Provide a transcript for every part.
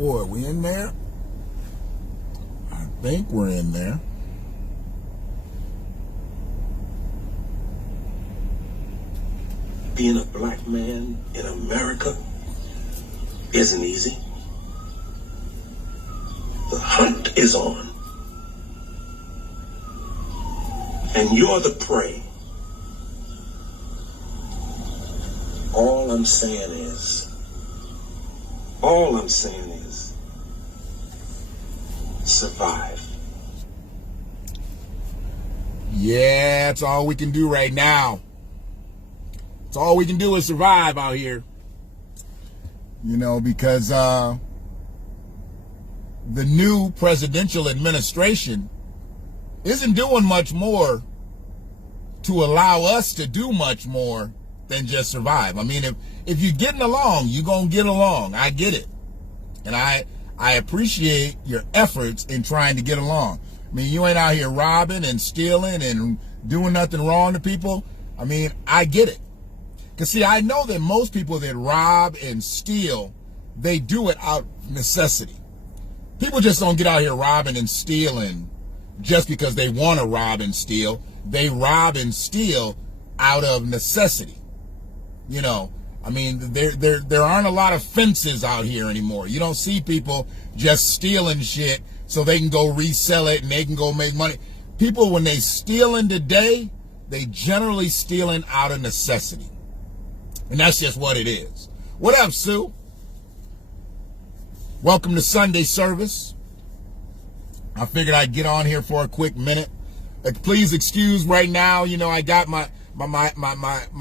boy, we in there? I think we're in there. Being a black man in America isn't easy. The hunt is on. And you're the prey. All I'm saying is, survive. Yeah, that's all we can do right now. That's all we can do is survive out here. You know, because the new presidential administration isn't doing much more to allow us to do much more than just survive. I mean, if you're getting along, you're going to get along. I get it. And I appreciate your efforts in trying to get along. I mean, you ain't out here robbing and stealing and doing nothing wrong to people. I mean, I get it. Because, see, I know that most people that rob and steal, they do it out of necessity. People just don't get out here robbing and stealing just because they want to rob and steal. They rob and steal out of necessity. You know, I mean, there aren't a lot of fences out here anymore. You don't see people just stealing shit so they can go resell it and they can go make money. People, when they stealing today, they generally stealing out of necessity. And that's just what it is. What up, Sue? Welcome to Sunday service. I figured I'd get on here for a quick minute. Please excuse right now. You know, I got my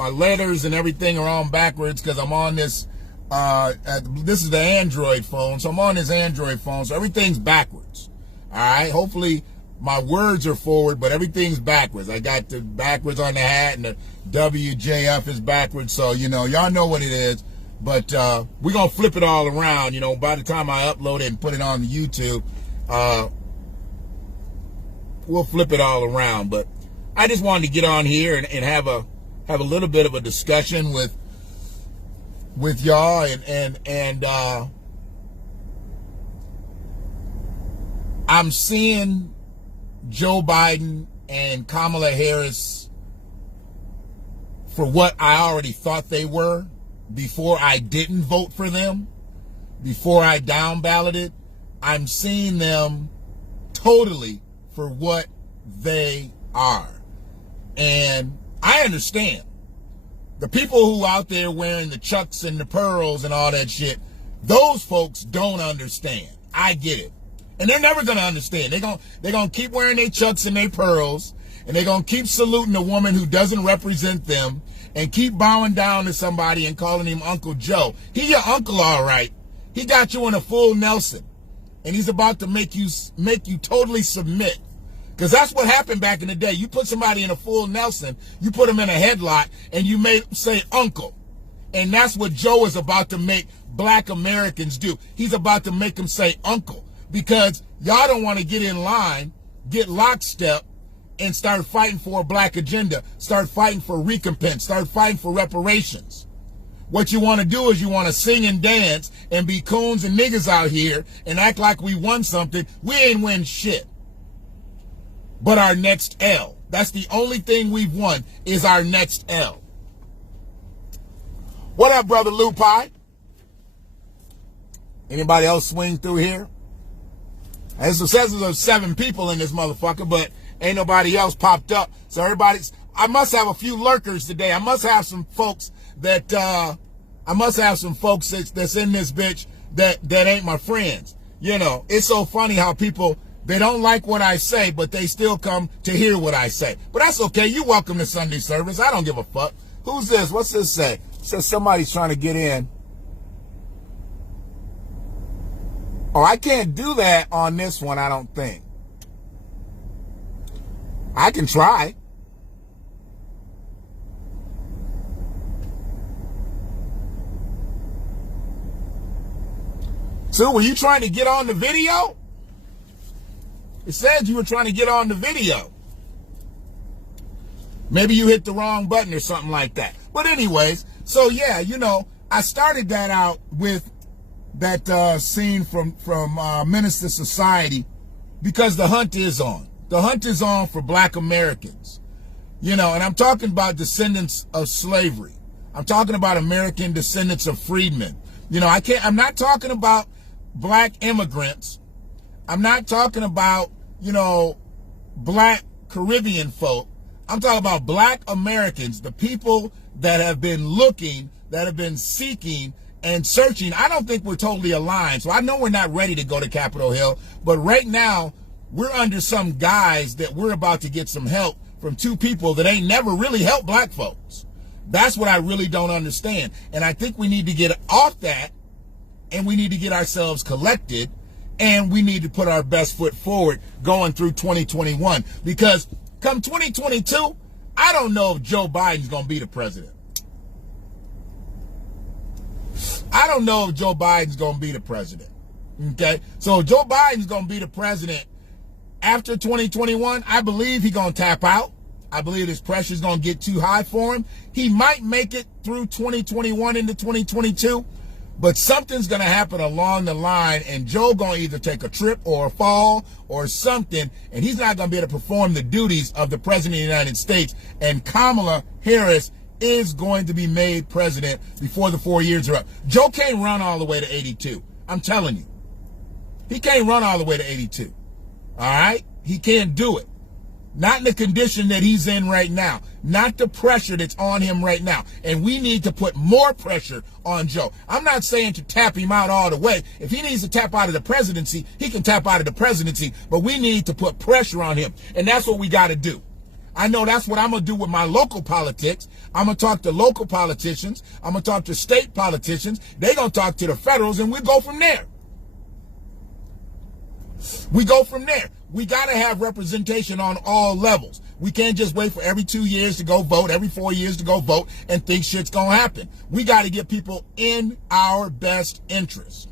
letters and everything are on backwards because I'm on this. This is the Android phone, so I'm on this Android phone, so everything's backwards. All right. Hopefully my words are forward, but everything's backwards. I got the backwards on the hat and the WJF is backwards. So, you know, y'all know what it is. But we're going to flip it all around. You know, by the time I upload it and put it on the YouTube, we'll flip it all around. But I just wanted to get on here and have a little bit of a discussion with y'all and I'm seeing Joe Biden and Kamala Harris for what I already thought they were before I didn't vote for them, before I down balloted. I'm seeing them totally for what they are. And I understand. The people who out there wearing the chucks and the pearls and all that shit, those folks don't understand. I get it. And they're never going to understand. They're going to keep wearing their chucks and their pearls, and they're going to keep saluting a woman who doesn't represent them, and keep bowing down to somebody and calling him Uncle Joe. He your uncle, all right. He got you in a full Nelson, and he's about to make you totally submit. Because that's what happened back in the day. You put somebody in a full Nelson, you put them in a headlock, and you say uncle. And that's what Joe is about to make black Americans do. He's about to make them say uncle. Because y'all don't want to get in line, get lockstep, and start fighting for a black agenda, start fighting for recompense, start fighting for reparations. What you want to do is you want to sing and dance and be coons and niggas out here and act like we won something. We ain't win shit. But our next L. That's the only thing we've won is our next L. What up, brother Lupi? Anybody else swing through here? It says there's 7 people in this motherfucker, but ain't nobody else popped up. So I must have a few lurkers today. I must have some folks that's in this bitch that ain't my friends. You know, it's so funny how people, they don't like what I say, but they still come to hear what I say. But that's okay. You're welcome to Sunday service. I don't give a fuck. Who's this? What's this say? It says somebody's trying to get in. Oh, I can't do that on this one, I don't think. I can try. So, were you trying to get on the video? It said you were trying to get on the video. Maybe you hit the wrong button or something like that. But anyways, so yeah, you know, I started that out with that scene from Menace to Society, because the hunt is on. The hunt is on for black Americans. You know, and I'm talking about descendants of slavery. I'm talking about American descendants of freedmen. You know, I'm not talking about black immigrants. I'm not talking about, you know, black Caribbean folk. I'm talking about black Americans, the people that have been looking, that have been seeking and searching. I don't think we're totally aligned. So I know we're not ready to go to Capitol Hill, but right now we're under some guise that we're about to get some help from two people that ain't never really helped black folks. That's what I really don't understand. And I think we need to get off that, and we need to get ourselves collected, and we need to put our best foot forward going through 2021. Because come 2022, I don't know if Joe Biden's going to be the president. I don't know if Joe Biden's going to be the president. Okay? So if Joe Biden's going to be the president after 2021, I believe he's going to tap out. I believe his pressure is going to get too high for him. He might make it through 2021 into 2022, but something's going to happen along the line, and Joe going to either take a trip or a fall or something, and he's not going to be able to perform the duties of the president of the United States, and Kamala Harris is going to be made president before the 4 years are up. Joe can't run all the way to 82. I'm telling you. He can't run all the way to 82. All right? He can't do it. Not in the condition that he's in right now. Not the pressure that's on him right now. And we need to put more pressure on Joe. I'm not saying to tap him out all the way. If he needs to tap out of the presidency, he can tap out of the presidency. But we need to put pressure on him. And that's what we got to do. I know that's what I'm going to do with my local politics. I'm going to talk to local politicians. I'm going to talk to state politicians. They're going to talk to the federals, and we go from there. We go from there. We got to have representation on all levels. We can't just wait for every 2 years to go vote, every 4 years to go vote, and think shit's going to happen. We got to get people in our best interest.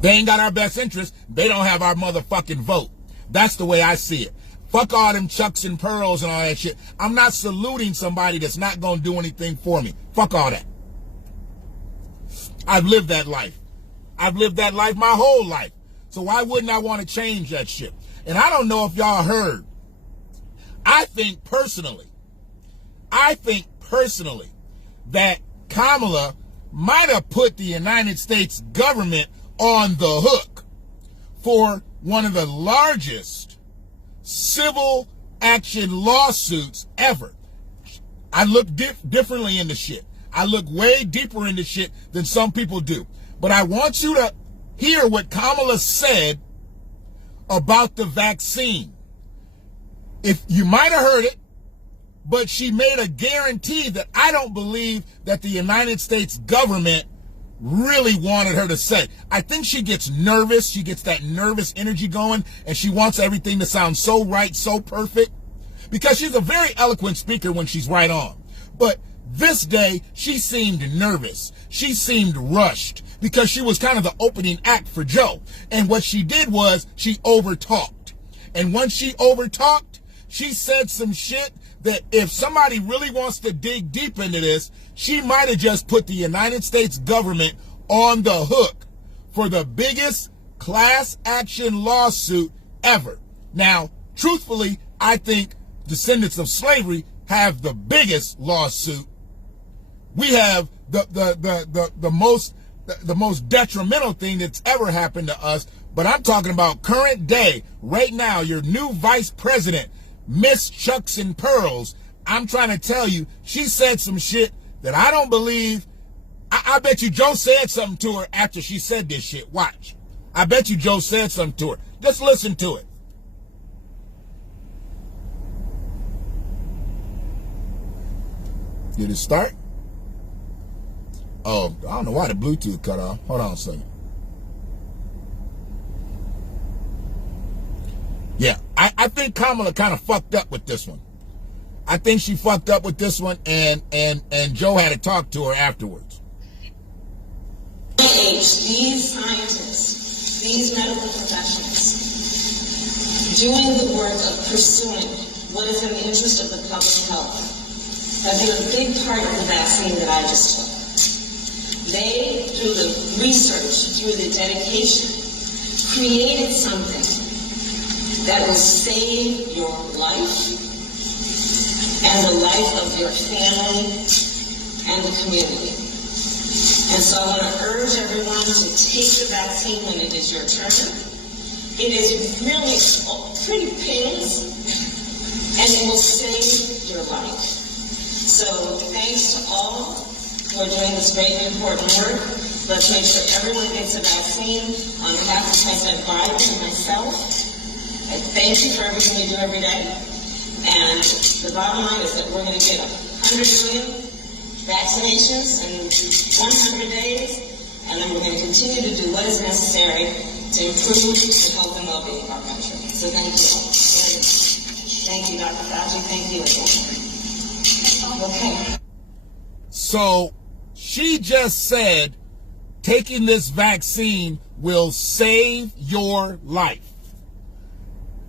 They ain't got our best interest. They don't have our motherfucking vote. That's the way I see it. Fuck all them chucks and pearls and all that shit. I'm not saluting somebody that's not going to do anything for me. Fuck all that. I've lived that life. I've lived that life my whole life. So why wouldn't I want to change that shit? And I don't know if y'all heard. I think personally that Kamala might have put the United States government on the hook for one of the largest civil action lawsuits ever. I look differently into shit. I look way deeper into shit than some people do. But I want you to hear what Kamala said about the vaccine. If you might have heard it, but she made a guarantee that I don't believe that the United States government really wanted her to say. I think she gets nervous. She gets that nervous energy going, and she wants everything to sound so right, so perfect, because she's a very eloquent speaker when she's right on. But this day, she seemed nervous. She seemed rushed because she was kind of the opening act for Joe. And what she did was she overtalked. And once she overtalked, she said some shit that if somebody really wants to dig deep into this, she might have just put the United States government on the hook for the biggest class action lawsuit ever. Now, truthfully, I think Descendants of Slavery have the biggest lawsuit. We have the most detrimental thing that's ever happened to us. But I'm talking about current day, right now, your new vice president, Miss Chucks and Pearls. I'm trying to tell you, she said some shit that I don't believe. I bet you Joe said something to her after she said this shit. Watch. I bet you Joe said something to her. Just listen to it. Did it start? Oh, I don't know why the Bluetooth cut off. Hold on a second. Yeah, I think Kamala kind of fucked up with this one. I think she fucked up with this one, and Joe had to talk to her afterwards. These scientists, these medical professionals, doing the work of pursuing what is in the interest of the public health, have been a big part of the vaccine that I just took. They, through the research, through the dedication, created something that will save your life and the life of your family and the community. And so I want to urge everyone to take the vaccine when it is your turn. It is really pretty painless, and it will save your life. So thanks to all who are doing this great and important work. Let's make sure everyone gets a vaccine. On behalf of President Biden and myself, I thank you for everything you do every day. And the bottom line is that we're going to get 100 million vaccinations in 100 days, and then we're going to continue to do what is necessary to improve the health and well-being of our country. So thank you all. Thank you, Dr. Fauci. Thank you again. Okay. So she just said taking this vaccine will save your life.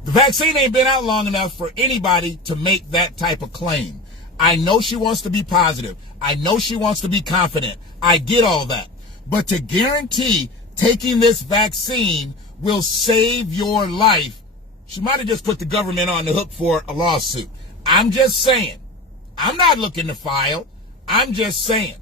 The vaccine ain't been out long enough for anybody to make that type of claim. I know she wants to be positive. I know she wants to be confident. I get all that. But to guarantee taking this vaccine will save your life, she might have just put the government on the hook for a lawsuit. I'm just saying. I'm not looking to file. I'm just saying.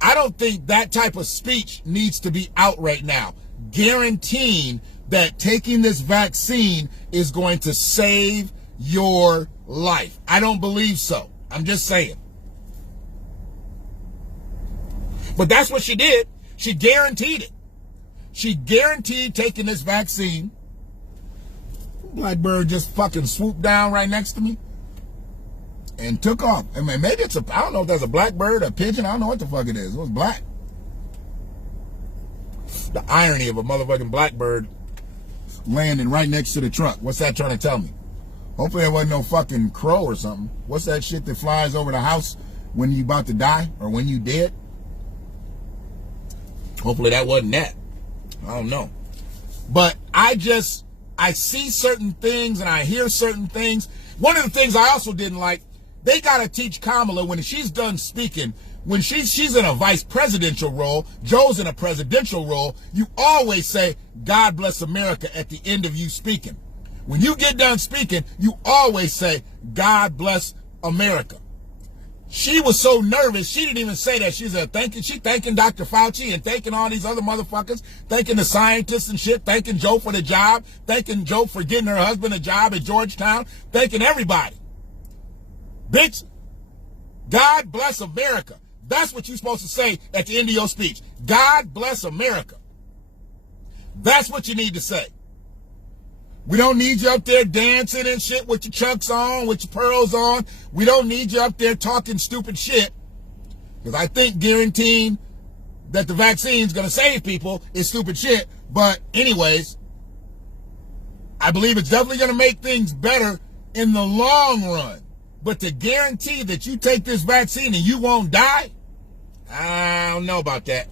I don't think that type of speech needs to be out right now, guaranteeing that taking this vaccine is going to save your life. I don't believe so. I'm just saying. But that's what she did. She guaranteed it. She guaranteed taking this vaccine. Blackbird just fucking swooped down right next to me and took off. I mean, maybe it's I don't know if that's a blackbird, a pigeon. I don't know what the fuck it is. It was black. The irony of a motherfucking blackbird landing right next to the truck. What's that trying to tell me? Hopefully it wasn't no fucking crow or something. What's that shit that flies over the house when you about to die or when you dead? Hopefully that wasn't that. I don't know. But I see certain things and I hear certain things. One of the things I also didn't like, they got to teach Kamala when she's done speaking, when she's in a vice presidential role, Joe's in a presidential role, you always say, God bless America at the end of you speaking. When you get done speaking, you always say, God bless America. She was so nervous, she didn't even say that. She thanking Dr. Fauci and thanking all these other motherfuckers, thanking the scientists and shit, thanking Joe for the job, thanking Joe for getting her husband a job at Georgetown, thanking everybody. Bitch, God bless America. That's what you're supposed to say at the end of your speech. God bless America. That's what you need to say. We don't need you up there dancing and shit with your chucks on, with your pearls on. We don't need you up there talking stupid shit. Because I think guaranteeing that the vaccine's going to save people is stupid shit. But anyways, I believe it's definitely going to make things better in the long run. But to guarantee that you take this vaccine and you won't die, I don't know about that.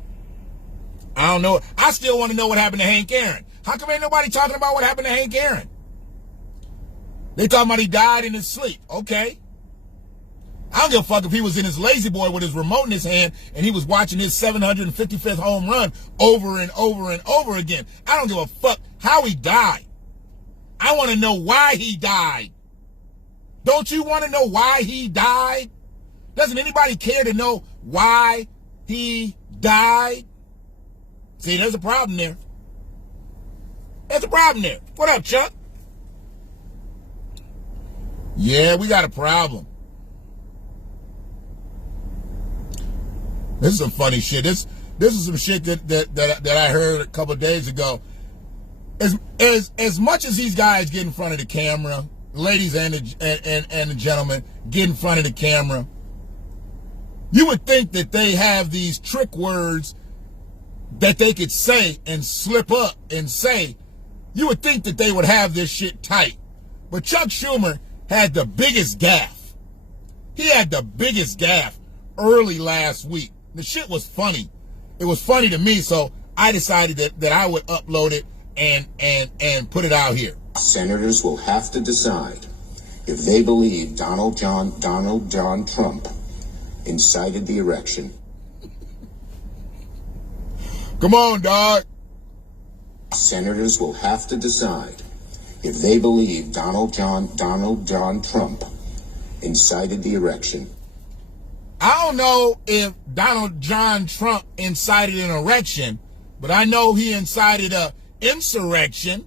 I don't know. I still want to know what happened to Hank Aaron. How come ain't nobody talking about what happened to Hank Aaron? They talking about he died in his sleep. Okay. I don't give a fuck if he was in his lazy boy with his remote in his hand and he was watching his 755th home run over and over and over again. I don't give a fuck how he died. I want to know why he died. Don't you want to know why he died? Doesn't anybody care to know why he died? See, there's a problem there. There's a problem there. What up, Chuck? Yeah, we got a problem. This is some funny shit. This is some shit that I heard a couple of days ago. As much as these guys get in front of the camera, ladies and the gentlemen get in front of the camera, you would think that they have these trick words that they could say and slip up and say. You would think that they would have this shit tight. But Chuck Schumer had the biggest gaffe. He had the biggest gaffe early last week. The shit was funny. It was funny to me, so I decided that I would upload it and put it out here. Senators will have to decide if they believe Donald John Trump incited the election. Come on, dog. Senators will have to decide if they believe Donald John Trump incited the election. I don't know if Donald John Trump incited an erection, but I know he incited a insurrection.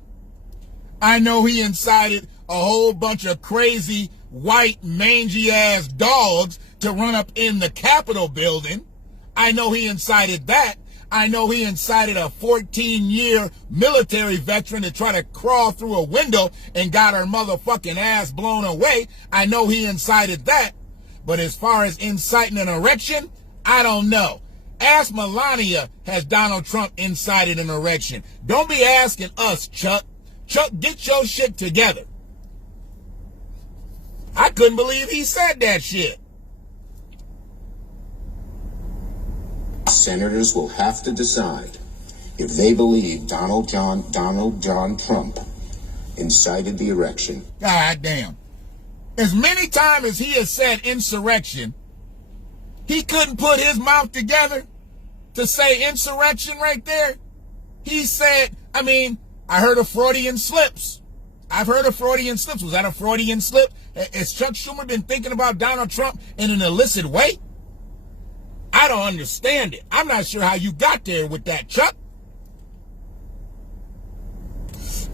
I know he incited a whole bunch of crazy, white, mangy-ass dogs to run up in the Capitol building. I know he incited that. I know he incited a 14-year military veteran to try to crawl through a window and got her motherfucking ass blown away. I know he incited that. But as far as inciting an erection, I don't know. Ask Melania, has Donald Trump incited an erection? Don't be asking us, Chuck. Chuck, get your shit together. I couldn't believe he said that shit. Senators will have to decide if they believe Donald John Trump incited the election. God damn. As many times as he has said insurrection, he couldn't put his mouth together to say insurrection right there. He said, I heard of Freudian slips. I've heard of Freudian slips. Was that a Freudian slip? Has Chuck Schumer been thinking about Donald Trump in an illicit way? I don't understand it. I'm not sure how you got there with that, Chuck.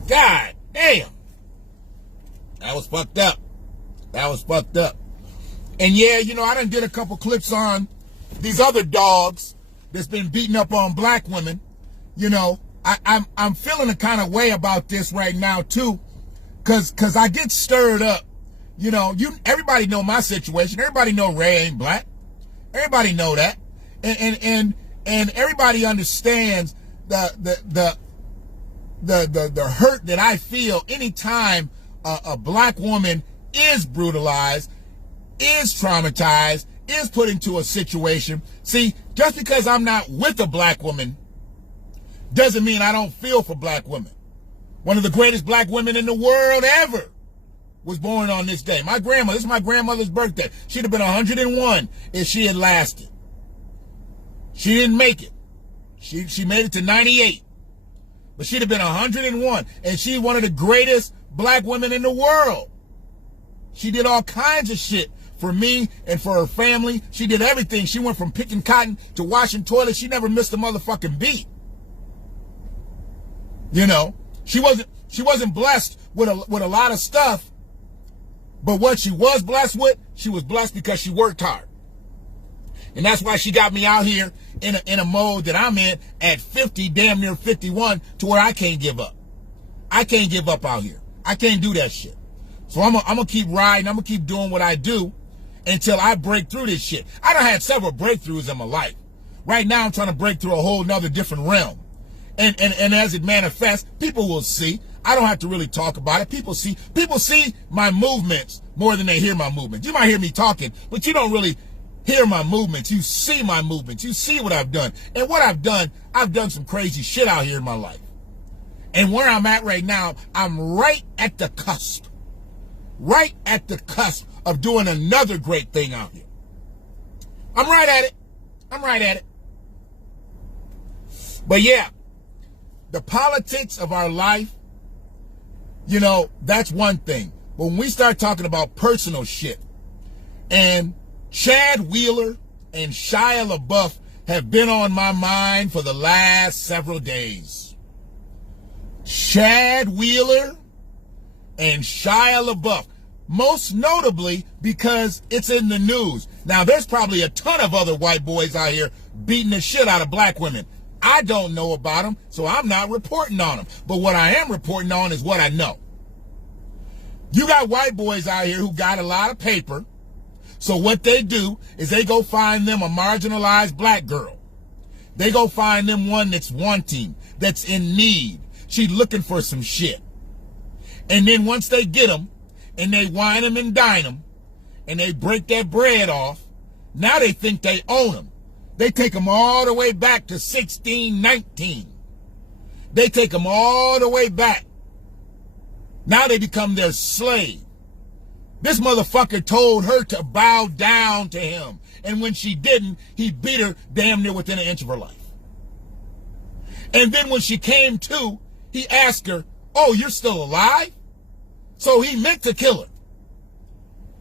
God damn. That was fucked up. That was fucked up. And yeah, I done did a couple clips on these other dogs that's been beating up on black women. I'm feeling a kind of way about this right now too, cause I get stirred up. Everybody know my situation. Everybody know Ray ain't black. Everybody know that, and everybody understands the hurt that I feel anytime a black woman is brutalized, is traumatized, is put into a situation. See, just because I'm not with a black woman doesn't mean I don't feel for black women. One of the greatest black women in the world ever was born on this day. My grandma, this is my grandmother's birthday. She'd have been 101 if she had lasted. She didn't make it. She made it to 98. But she'd have been 101. And she's one of the greatest black women in the world. She did all kinds of shit for me and for her family. She did everything. She went from picking cotton to washing toilets. She never missed a motherfucking beat. She wasn't blessed with a lot of stuff. But what she was blessed with, she was blessed because she worked hard. And that's why she got me out here in a mode that I'm in at 50, damn near 51, to where I can't give up. I can't give up out here. I can't do that shit. So I'm gonna keep riding. I'm gonna keep doing what I do until I break through this shit. I done had several breakthroughs in my life. Right now I'm trying to break through a whole nother different realm. And as it manifests, people will see. I don't have to really talk about it. People see my movements more than they hear my movements. You might hear me talking, but you don't really hear my movements. You see my movements. You see what I've done. And what I've done some crazy shit out here in my life. And where I'm at right now, I'm right at the cusp. Right at the cusp of doing another great thing out here. I'm right at it. But yeah, the politics of our life, that's one thing. But when we start talking about personal shit, and Chad Wheeler and Shia LaBeouf have been on my mind for the last several days. Chad Wheeler and Shia LaBeouf, most notably because it's in the news. Now, there's probably a ton of other white boys out here beating the shit out of black women. I don't know about them, so I'm not reporting on them. But what I am reporting on is what I know. You got white boys out here who got a lot of paper. So what they do is they go find them a marginalized black girl. They go find them one that's wanting, that's in need. She's looking for some shit. And then once they get them, and they wine them and dine them, and they break that bread off, now they think they own them. They take them all the way back to 1619. They take them all the way back. Now they become their slave. This motherfucker told her to bow down to him. And when she didn't, he beat her damn near within an inch of her life. And then when she came to, he asked her, "Oh, you're still alive?" So he meant to kill her.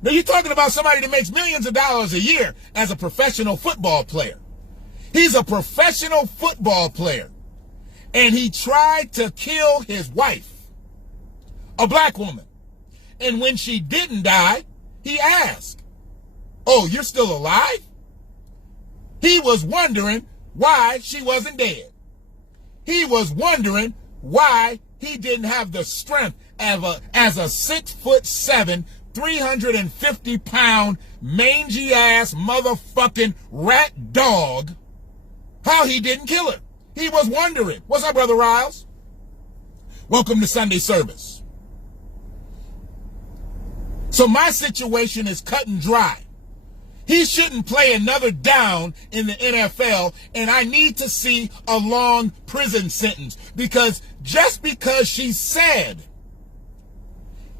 Now you're talking about somebody that makes millions of dollars a year as a professional football player. He's a professional football player. And he tried to kill his wife, a black woman. And when she didn't die, he asked, "Oh, you're still alive?" He was wondering why she wasn't dead. He was wondering why he didn't have the strength as a 6'7", 350-pound, mangy-ass motherfucking rat dog, how he didn't kill her. He was wondering. What's up, Brother Riles? Welcome to Sunday service. So my situation is cut and dry. He shouldn't play another down in the NFL, and I need to see a long prison sentence, because just because she said,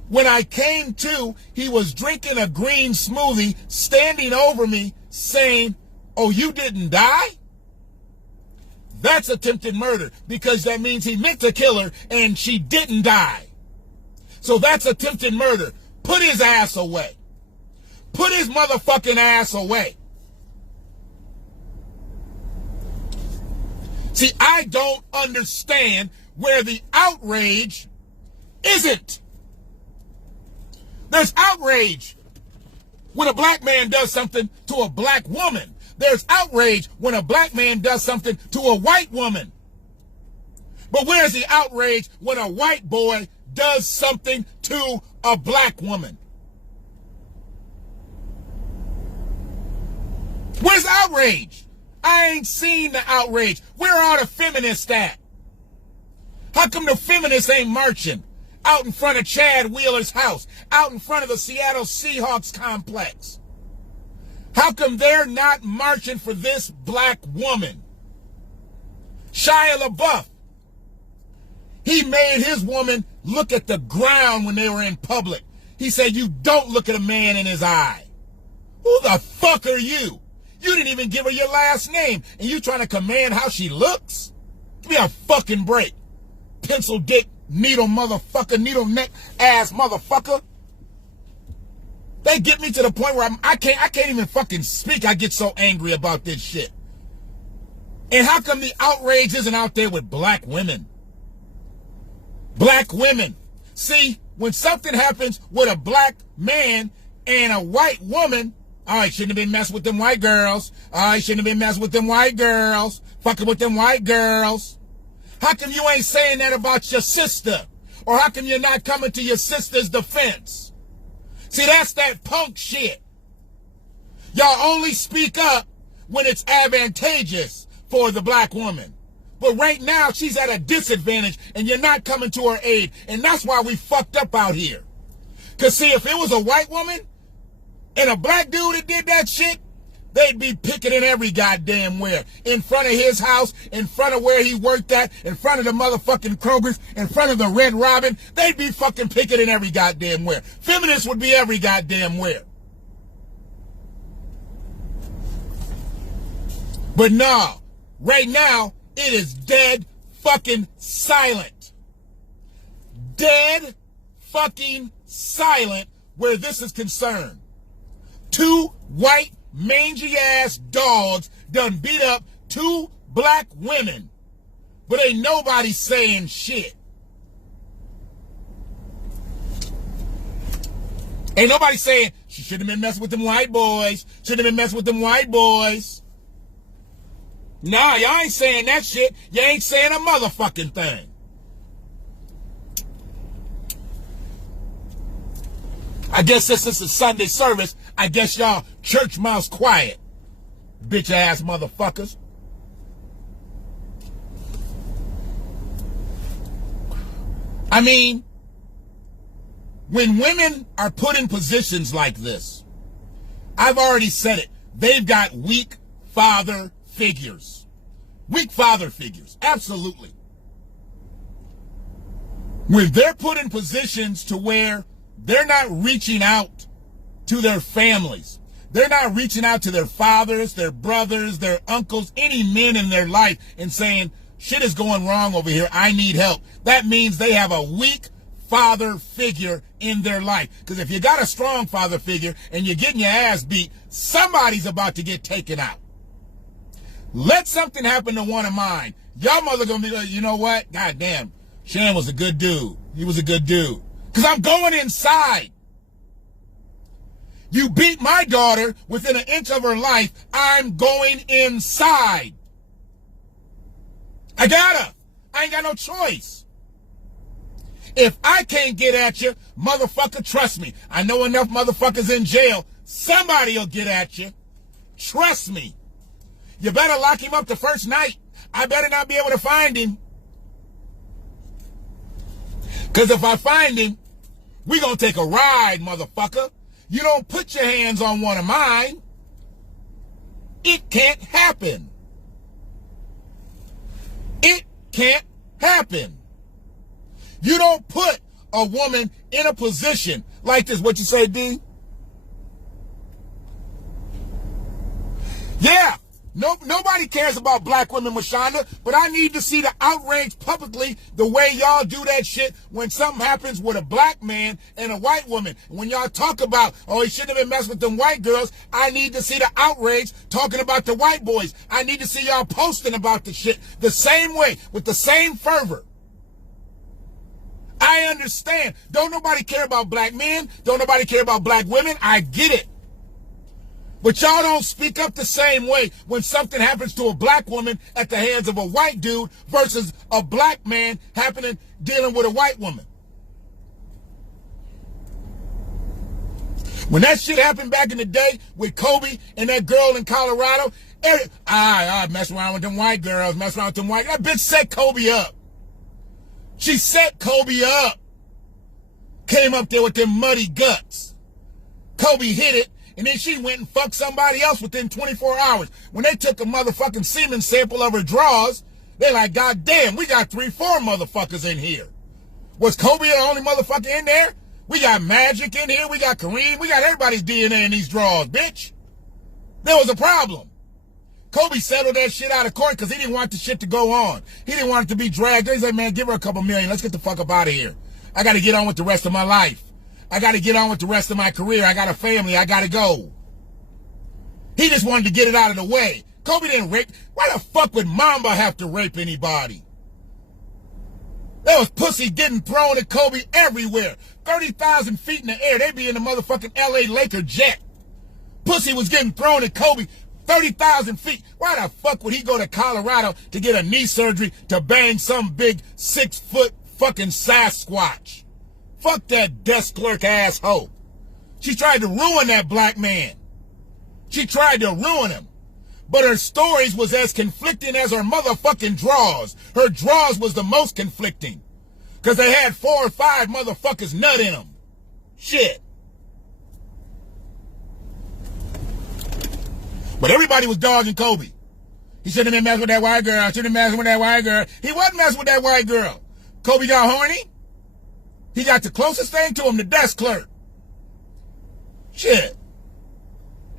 when I came to, he was drinking a green smoothie, standing over me, saying, "Oh, you didn't die?" That's attempted murder, because that means he meant to kill her and she didn't die. So that's attempted murder. Put his ass away. Put his motherfucking ass away. See, I don't understand where the outrage isn't. There's outrage when a black man does something to a black woman. There's outrage when a black man does something to a white woman. But where's the outrage when a white boy does something to a black woman? Where's the outrage? I ain't seen the outrage. Where are the feminists at? How come the feminists ain't marching out in front of Chad Wheeler's house, out in front of the Seattle Seahawks complex? How come they're not marching for this black woman? Shia LaBeouf, he made his woman look at the ground when they were in public. He said, "You don't look at a man in his eye." Who the fuck are you? You didn't even give her your last name, and you trying to command how she looks? Give me a fucking break. Pencil dick, needle motherfucker, needle neck ass motherfucker. They get me to the point where I can't even fucking speak. I get so angry about this shit. And how come the outrage isn't out there with black women? Black women. See, when something happens with a black man and a white woman, all right, shouldn't have been messing with them white girls. All right, shouldn't have been messing with them white girls. Fucking with them white girls. How come you ain't saying that about your sister? Or how come you're not coming to your sister's defense? See, that's that punk shit. Y'all only speak up when it's advantageous for the black woman. But right now, she's at a disadvantage, and you're not coming to her aid. And that's why we fucked up out here. Because, see, if it was a white woman and a black dude that did that shit, they'd be picketing every goddamn where. In front of his house, in front of where he worked at, in front of the motherfucking Kroger's, in front of the Red Robin. They'd be fucking picketing every goddamn where. Feminists would be every goddamn where. But no, right now, it is dead fucking silent. Dead fucking silent where this is concerned. 2 white mangy-ass dogs done beat up 2 black women, but ain't nobody saying shit. Ain't nobody saying, she shouldn't have been messing with them white boys. Shouldn't have been messing with them white boys. Nah, y'all ain't saying that shit. You ain't saying a motherfucking thing. I guess since it's a Sunday service, I guess y'all church mouse quiet, bitch ass motherfuckers. I mean, when women are put in positions like this, I've already said it, they've got weak father figures. Weak father figures, absolutely. When they're put in positions to where they're not reaching out to their families, they're not reaching out to their fathers, their brothers, their uncles, any men in their life and saying, shit is going wrong over here. I need help. That means they have a weak father figure in their life. Because if you got a strong father figure and you're getting your ass beat, somebody's about to get taken out. Let something happen to one of mine. Y'all mother gonna be like, you know what? God damn, Shan was a good dude. He was a good dude. Because I'm going inside. You beat my daughter within an inch of her life. I'm going inside. I gotta. I ain't got no choice. If I can't get at you, motherfucker, trust me. I know enough motherfuckers in jail. Somebody will get at you. Trust me. You better lock him up the first night. I better not be able to find him. Because if I find him, we gonna take a ride, motherfucker. You don't put your hands on one of mine. It can't happen. It can't happen. You don't put a woman in a position like this. What you say, D? Yeah. Nobody cares about black women, Mashonda, but I need to see the outrage publicly the way y'all do that shit when something happens with a black man and a white woman. When y'all talk about, oh, he shouldn't have been messing with them white girls, I need to see the outrage talking about the white boys. I need to see y'all posting about the shit the same way, with the same fervor. I understand. Don't nobody care about black men. Don't nobody care about black women. I get it. But y'all don't speak up the same way when something happens to a black woman at the hands of a white dude versus a black man dealing with a white woman. When that shit happened back in the day with Kobe and that girl in Colorado, I mess around with them white girls, mess around with them white. That bitch set Kobe up. She set Kobe up. Came up there with them muddy guts. Kobe hit it. And then she went and fucked somebody else within 24 hours. When they took a motherfucking semen sample of her drawers, they're like, God damn, we got 3-4 motherfuckers in here. Was Kobe the only motherfucker in there? We got Magic in here. We got Kareem. We got everybody's DNA in these drawers, bitch. There was a problem. Kobe settled that shit out of court because he didn't want the shit to go on. He didn't want it to be dragged. He said, man, give her a couple million. Let's get the fuck up out of here. I got to get on with the rest of my life. I got to get on with the rest of my career. I got a family. I got to go. He just wanted to get it out of the way. Kobe didn't rape. Why the fuck would Mamba have to rape anybody? There was pussy getting thrown at Kobe everywhere. 30,000 feet in the air. They'd be in the motherfucking LA Laker jet. Pussy was getting thrown at Kobe 30,000 feet. Why the fuck would he go to Colorado to get a knee surgery to bang some big 6-foot fucking Sasquatch? Fuck that desk clerk asshole. She tried to ruin that black man. She tried to ruin him. But her stories was as conflicting as her motherfucking draws. Her draws was the most conflicting. Because they had 4 or 5 motherfuckers nut in them. Shit. But everybody was dogging Kobe. He shouldn't have been messing with that white girl. Shouldn't have been messing with that white girl. He wasn't messing with that white girl. Kobe got horny. He got the closest thing to him, the desk clerk. Shit.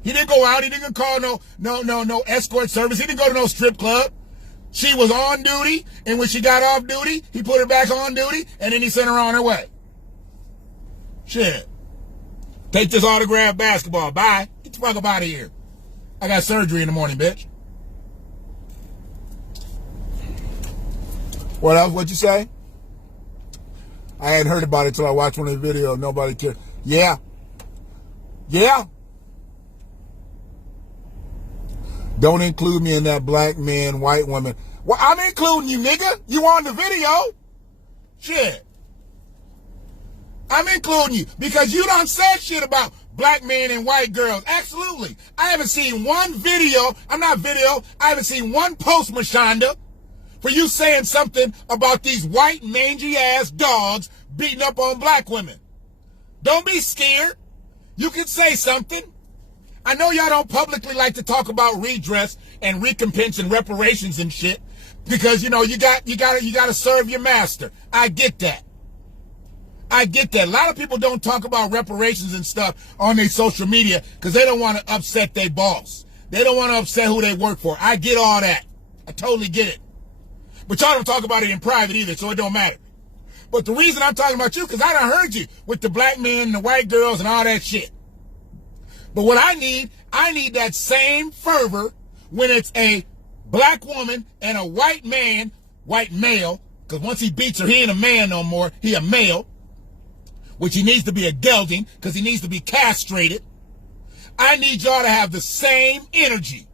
He didn't go out. He didn't call no escort service. He didn't go to no strip club. She was on duty, and when she got off duty, he put her back on duty, and then he sent her on her way. Shit. Take this autographed basketball. Bye. Get the fuck up out of here. I got surgery in the morning, bitch. What else? What'd you say? I hadn't heard about it till I watched one of the videos. Nobody cared. Yeah. Yeah. Don't include me in that black man, white woman. Well, I'm including you, nigga. You on the video. Shit. I'm including you because you done said shit about black men and white girls. Absolutely. I haven't seen one video. I haven't seen one post, Mashonda, for you saying something about these white mangy ass dogs beating up on black women. Don't be scared. You can say something. I know y'all don't publicly like to talk about redress and recompense and reparations and shit because you know you got to serve your master. I get that. I get that. A lot of people don't talk about reparations and stuff on their social media because they don't want to upset their boss. They don't want to upset who they work for. I get all that. I totally get it. But y'all don't talk about it in private either, so it don't matter. But the reason I'm talking about you, because I done heard you with the black men and the white girls and all that shit. But what I need that same fervor when it's a black woman and a white man, white male, because once he beats her, he ain't a man no more, he a male, which he needs to be a gelding, because he needs to be castrated. I need y'all to have the same energy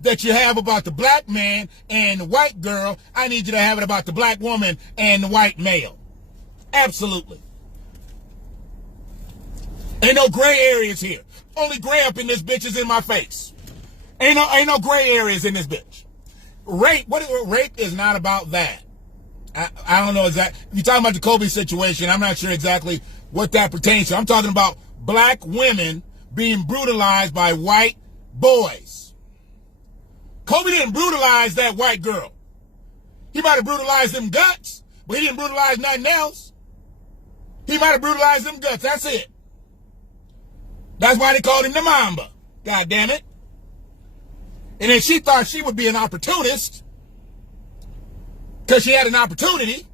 that you have about the black man and the white girl. I need you to have it about the black woman and the white male. Absolutely. Ain't no gray areas here. Only gray up in this bitch is in my face. Ain't no gray areas in this bitch. Rape is not about that. I don't know exactly. If you're talking about the Kobe situation, I'm not sure exactly what that pertains to. I'm talking about black women being brutalized by white boys. Kobe didn't brutalize that white girl. He might have brutalized them guts, but he didn't brutalize nothing else. He might have brutalized them guts. That's it. That's why they called him the Mamba. God damn it. And then she thought she would be an opportunist because she had an opportunity,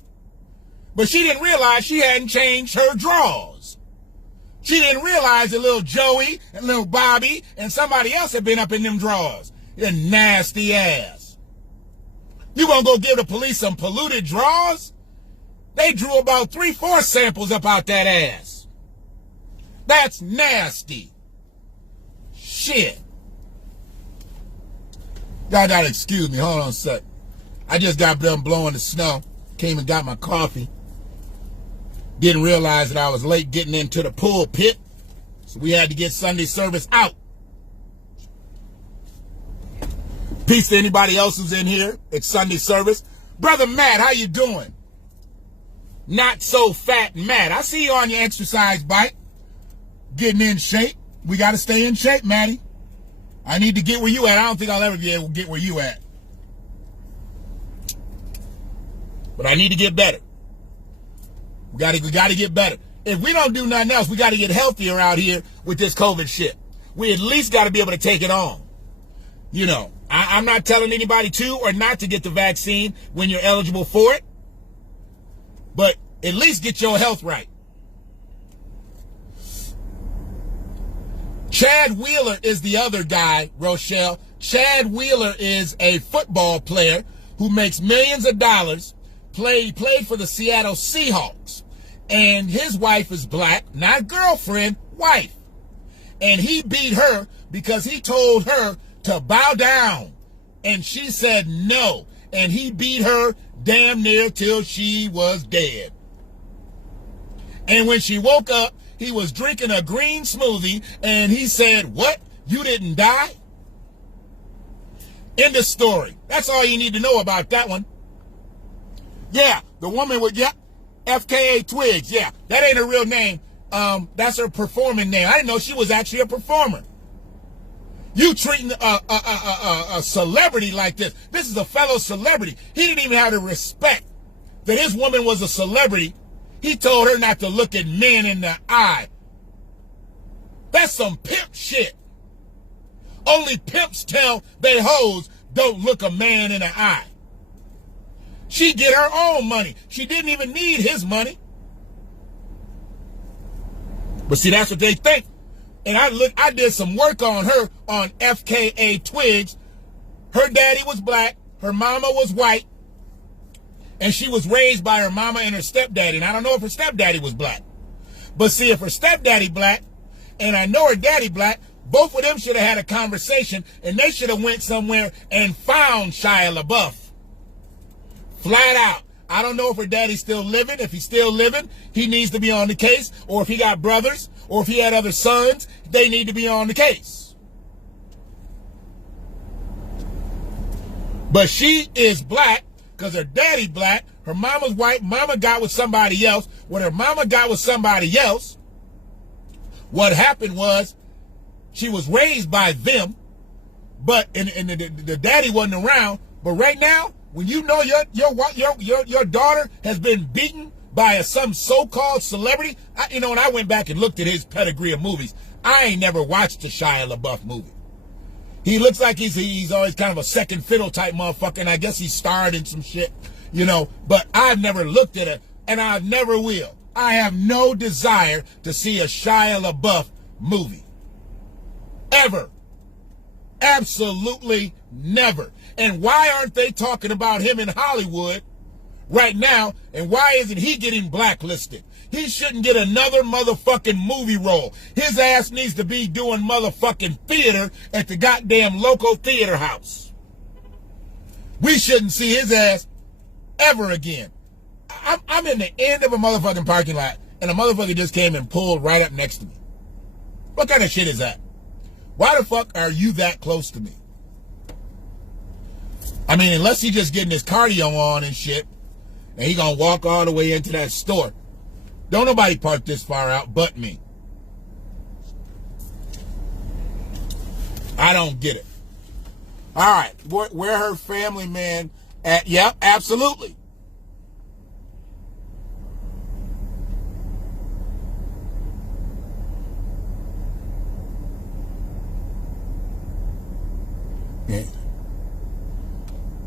but she didn't realize she hadn't changed her drawers. She didn't realize that little Joey and little Bobby and somebody else had been up in them drawers. You nasty ass. You gonna go give the police some polluted drawers? They drew about 3-4 samples up out that ass. That's nasty. Shit. Y'all gotta excuse me. Hold on a sec. I just got done blowing the snow. Came and got my coffee. Didn't realize that I was late getting into the pulpit. So we had to get Sunday service out. Peace to anybody else who's in here. It's Sunday service. Brother Matt, how you doing? Not so fat Matt. I see you on your exercise bike. Getting in shape. We got to stay in shape, Matty. I need to get where you at. I don't think I'll ever be able to get where you at. But I need to get better. We got to get better. If we don't do nothing else, we got to get healthier out here with this COVID shit. We at least got to be able to take it on. You know, I'm not telling anybody to or not to get the vaccine when you're eligible for it. But at least get your health right. Chad Wheeler is the other guy, Rochelle. Chad Wheeler is a football player who makes millions of dollars. Played for the Seattle Seahawks. And his wife is black, not girlfriend, wife. And he beat her because he told her to bow down. And she said no. And he beat her damn near till she was dead. And when she woke up, he was drinking a green smoothie, and he said, "What? You didn't die?" End of story. That's all you need to know about that one. Yeah, the woman with, FKA Twigs. Yeah, that ain't her real name. That's her performing name. I didn't know she was actually a performer. You treating a celebrity like this. This is a fellow celebrity. He didn't even have the respect that his woman was a celebrity. He told her not to look at men in the eye. That's some pimp shit. Only pimps tell they hoes don't look a man in the eye. She get her own money. She didn't even need his money. But see, that's what they think. And I did some work on her on FKA Twigs. Her daddy was black. Her mama was white. And she was raised by her mama and her stepdaddy. And I don't know if her stepdaddy was black. But see, if her stepdaddy black, and I know her daddy black, both of them should have had a conversation, and they should have went somewhere and found Shia LaBeouf. Flat out. I don't know if her daddy's still living. If he's still living, he needs to be on the case. Or if he got brothers, or if he had other sons, they need to be on the case. But she is black because her daddy black, her mama's white, mama got with somebody else. When her mama got with somebody else, what happened was she was raised by them, but and the daddy wasn't around. But right now, when you know your daughter has been beaten by some so-called celebrity, and I went back and looked at his pedigree of movies. I ain't never watched a Shia LaBeouf movie. He looks like he's always kind of a second fiddle type motherfucker, and I guess he starred in some shit. you know, but I've never looked at it, and I never will. I have no desire to see a Shia LaBeouf movie. Ever. Absolutely never. And why aren't they talking about him in Hollywood right now, and why isn't he getting blacklisted? He shouldn't get another motherfucking movie role. His ass needs to be doing motherfucking theater at the goddamn local theater house. We shouldn't see his ass ever again. I'm in the end of a motherfucking parking lot, and a motherfucker just came and pulled right up next to me. What kind of shit is that? Why the fuck are you that close to me? I mean, unless he just getting his cardio on and shit, and he gonna walk all the way into that store. Don't nobody park this far out but me. I don't get it. All right, where her family man at? Yep, absolutely. Yeah.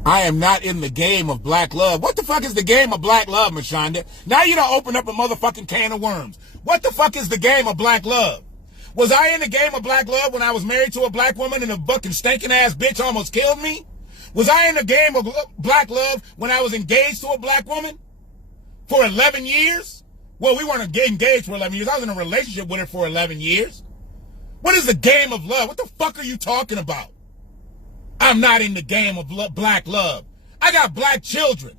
I am not in the game of black love. What the fuck is the game of black love, Mashonda? Now you done open up a motherfucking can of worms. What the fuck is the game of black love? Was I in the game of black love when I was married to a black woman and a fucking stinking ass bitch almost killed me? Was I in the game of black love when I was engaged to a black woman for 11 years? Well, we weren't engaged for 11 years. I was in a relationship with her for 11 years. What is the game of love? What the fuck are you talking about? I'm not in the game of black love. I got black children.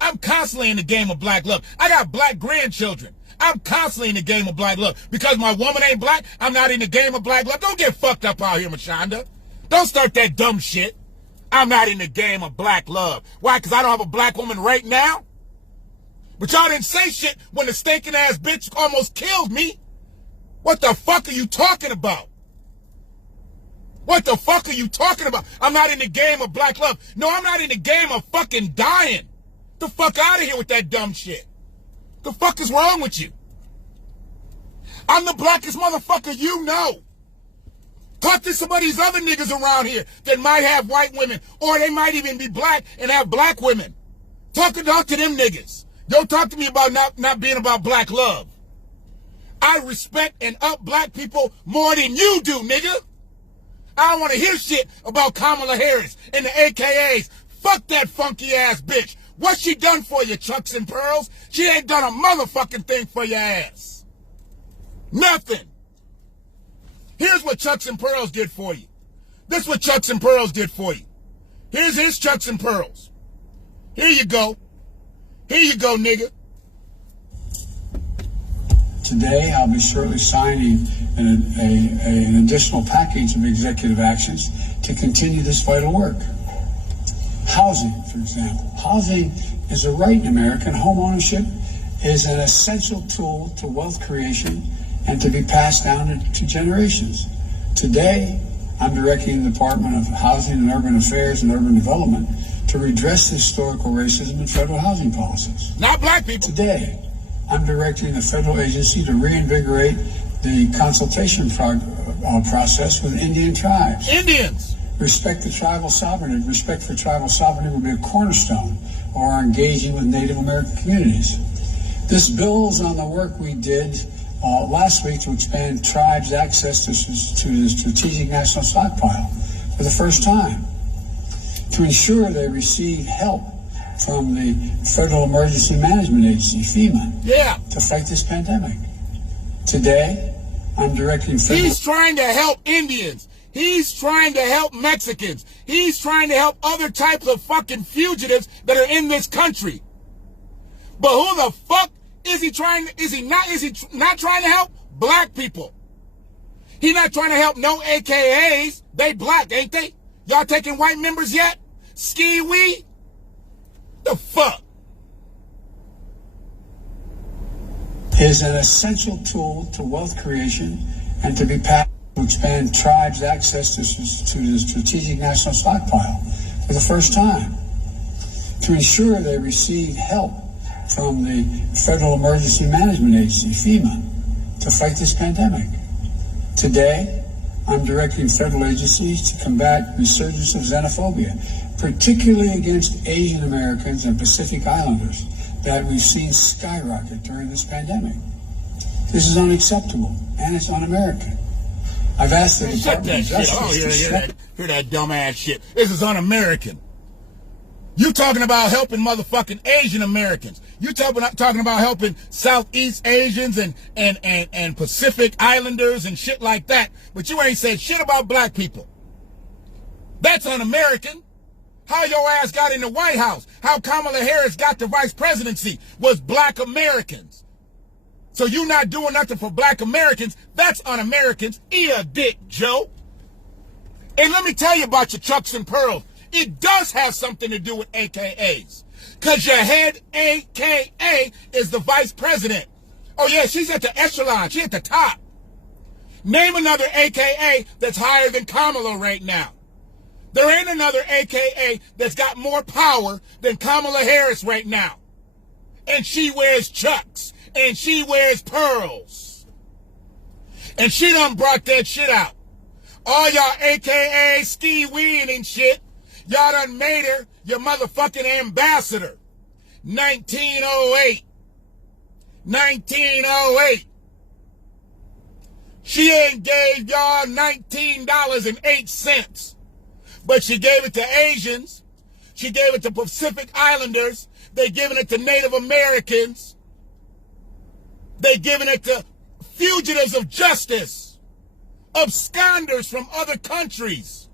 I'm constantly in the game of black love. I got black grandchildren. I'm constantly in the game of black love. Because my woman ain't black, I'm not in the game of black love. Don't get fucked up out here, Mashonda. Don't start that dumb shit. I'm not in the game of black love. Why? Because I don't have a black woman right now? But y'all didn't say shit when the stinking ass bitch almost killed me. What the fuck are you talking about? What the fuck are you talking about? I'm not in the game of black love. No, I'm not in the game of fucking dying. The fuck out of here with that dumb shit. The fuck is wrong with you? I'm the blackest motherfucker you know. Talk to some of these other niggas around here that might have white women, or they might even be black and have black women. Talk to them niggas. Don't talk to me about not being about black love. I respect and up black people more than you do, nigga. I don't want to hear shit about Kamala Harris and the AKAs. Fuck that funky ass bitch. What's she done for you, Chucks and Pearls? She ain't done a motherfucking thing for your ass. Nothing. Here's what Chucks and Pearls did for you. This is what Chucks and Pearls did for you. Here's his Chucks and Pearls. Here you go. Here you go, nigga. Today, I'll be shortly signing an additional package of executive actions to continue this vital work. Housing, for example. Housing is a right in America, and home ownership is an essential tool to wealth creation and to be passed down to generations. Today, I'm directing the Department of Housing and Urban Affairs and Urban Development to redress historical racism in federal housing policies. Not black people. Today, I'm directing the federal agency to reinvigorate the consultation process with Indian tribes. Indians. Respect for tribal sovereignty will be a cornerstone of our engaging with Native American communities. This builds on the work we did last week to expand tribes' access to the Strategic National Stockpile for the first time, to ensure they receive help from the Federal Emergency Management Agency, FEMA, to fight this pandemic. Today, I'm directing federal... He's trying to help Indians. He's trying to help Mexicans. He's trying to help other types of fucking fugitives that are in this country. But who the fuck is he trying? Is he not trying to help black people? He not trying to help no AKAs. They black, ain't they? Y'all taking white members yet? Ski-wee? The fuck? Is an essential tool to wealth creation and to be passed to expand tribes' access to the Strategic National Stockpile for the first time, to ensure they receive help from the Federal Emergency Management Agency, FEMA, to fight this pandemic. Today, I'm directing federal agencies to combat resurgence of xenophobia, particularly against Asian Americans and Pacific Islanders that we've seen skyrocket during this pandemic. This is unacceptable, and it's un-American. I've asked the Department of Justice to hear that dumbass shit. This is un-American. You talking about helping motherfucking Asian Americans. You talking about helping Southeast Asians and Pacific Islanders and shit like that. But you ain't said shit about black people. That's un-American. How your ass got in the White House, how Kamala Harris got the vice presidency was black Americans. So you not doing nothing for black Americans, that's un-Americans. Eat a dick, Joe. And let me tell you about your Chucks and Pearls. It does have something to do with AKAs. Because your head AKA is the vice president. Oh yeah, she's at the echelon. She's at the top. Name another AKA that's higher than Kamala right now. There ain't another AKA that's got more power than Kamala Harris right now. And she wears Chucks. And she wears pearls. And she done brought that shit out. All y'all AKA ski-weeing and shit, y'all done made her your motherfucking ambassador. 1908. 1908. She ain't gave y'all $19.08. But she gave it to Asians. She gave it to Pacific Islanders. They giving it to Native Americans. They giving it to fugitives of justice. Absconders from other countries.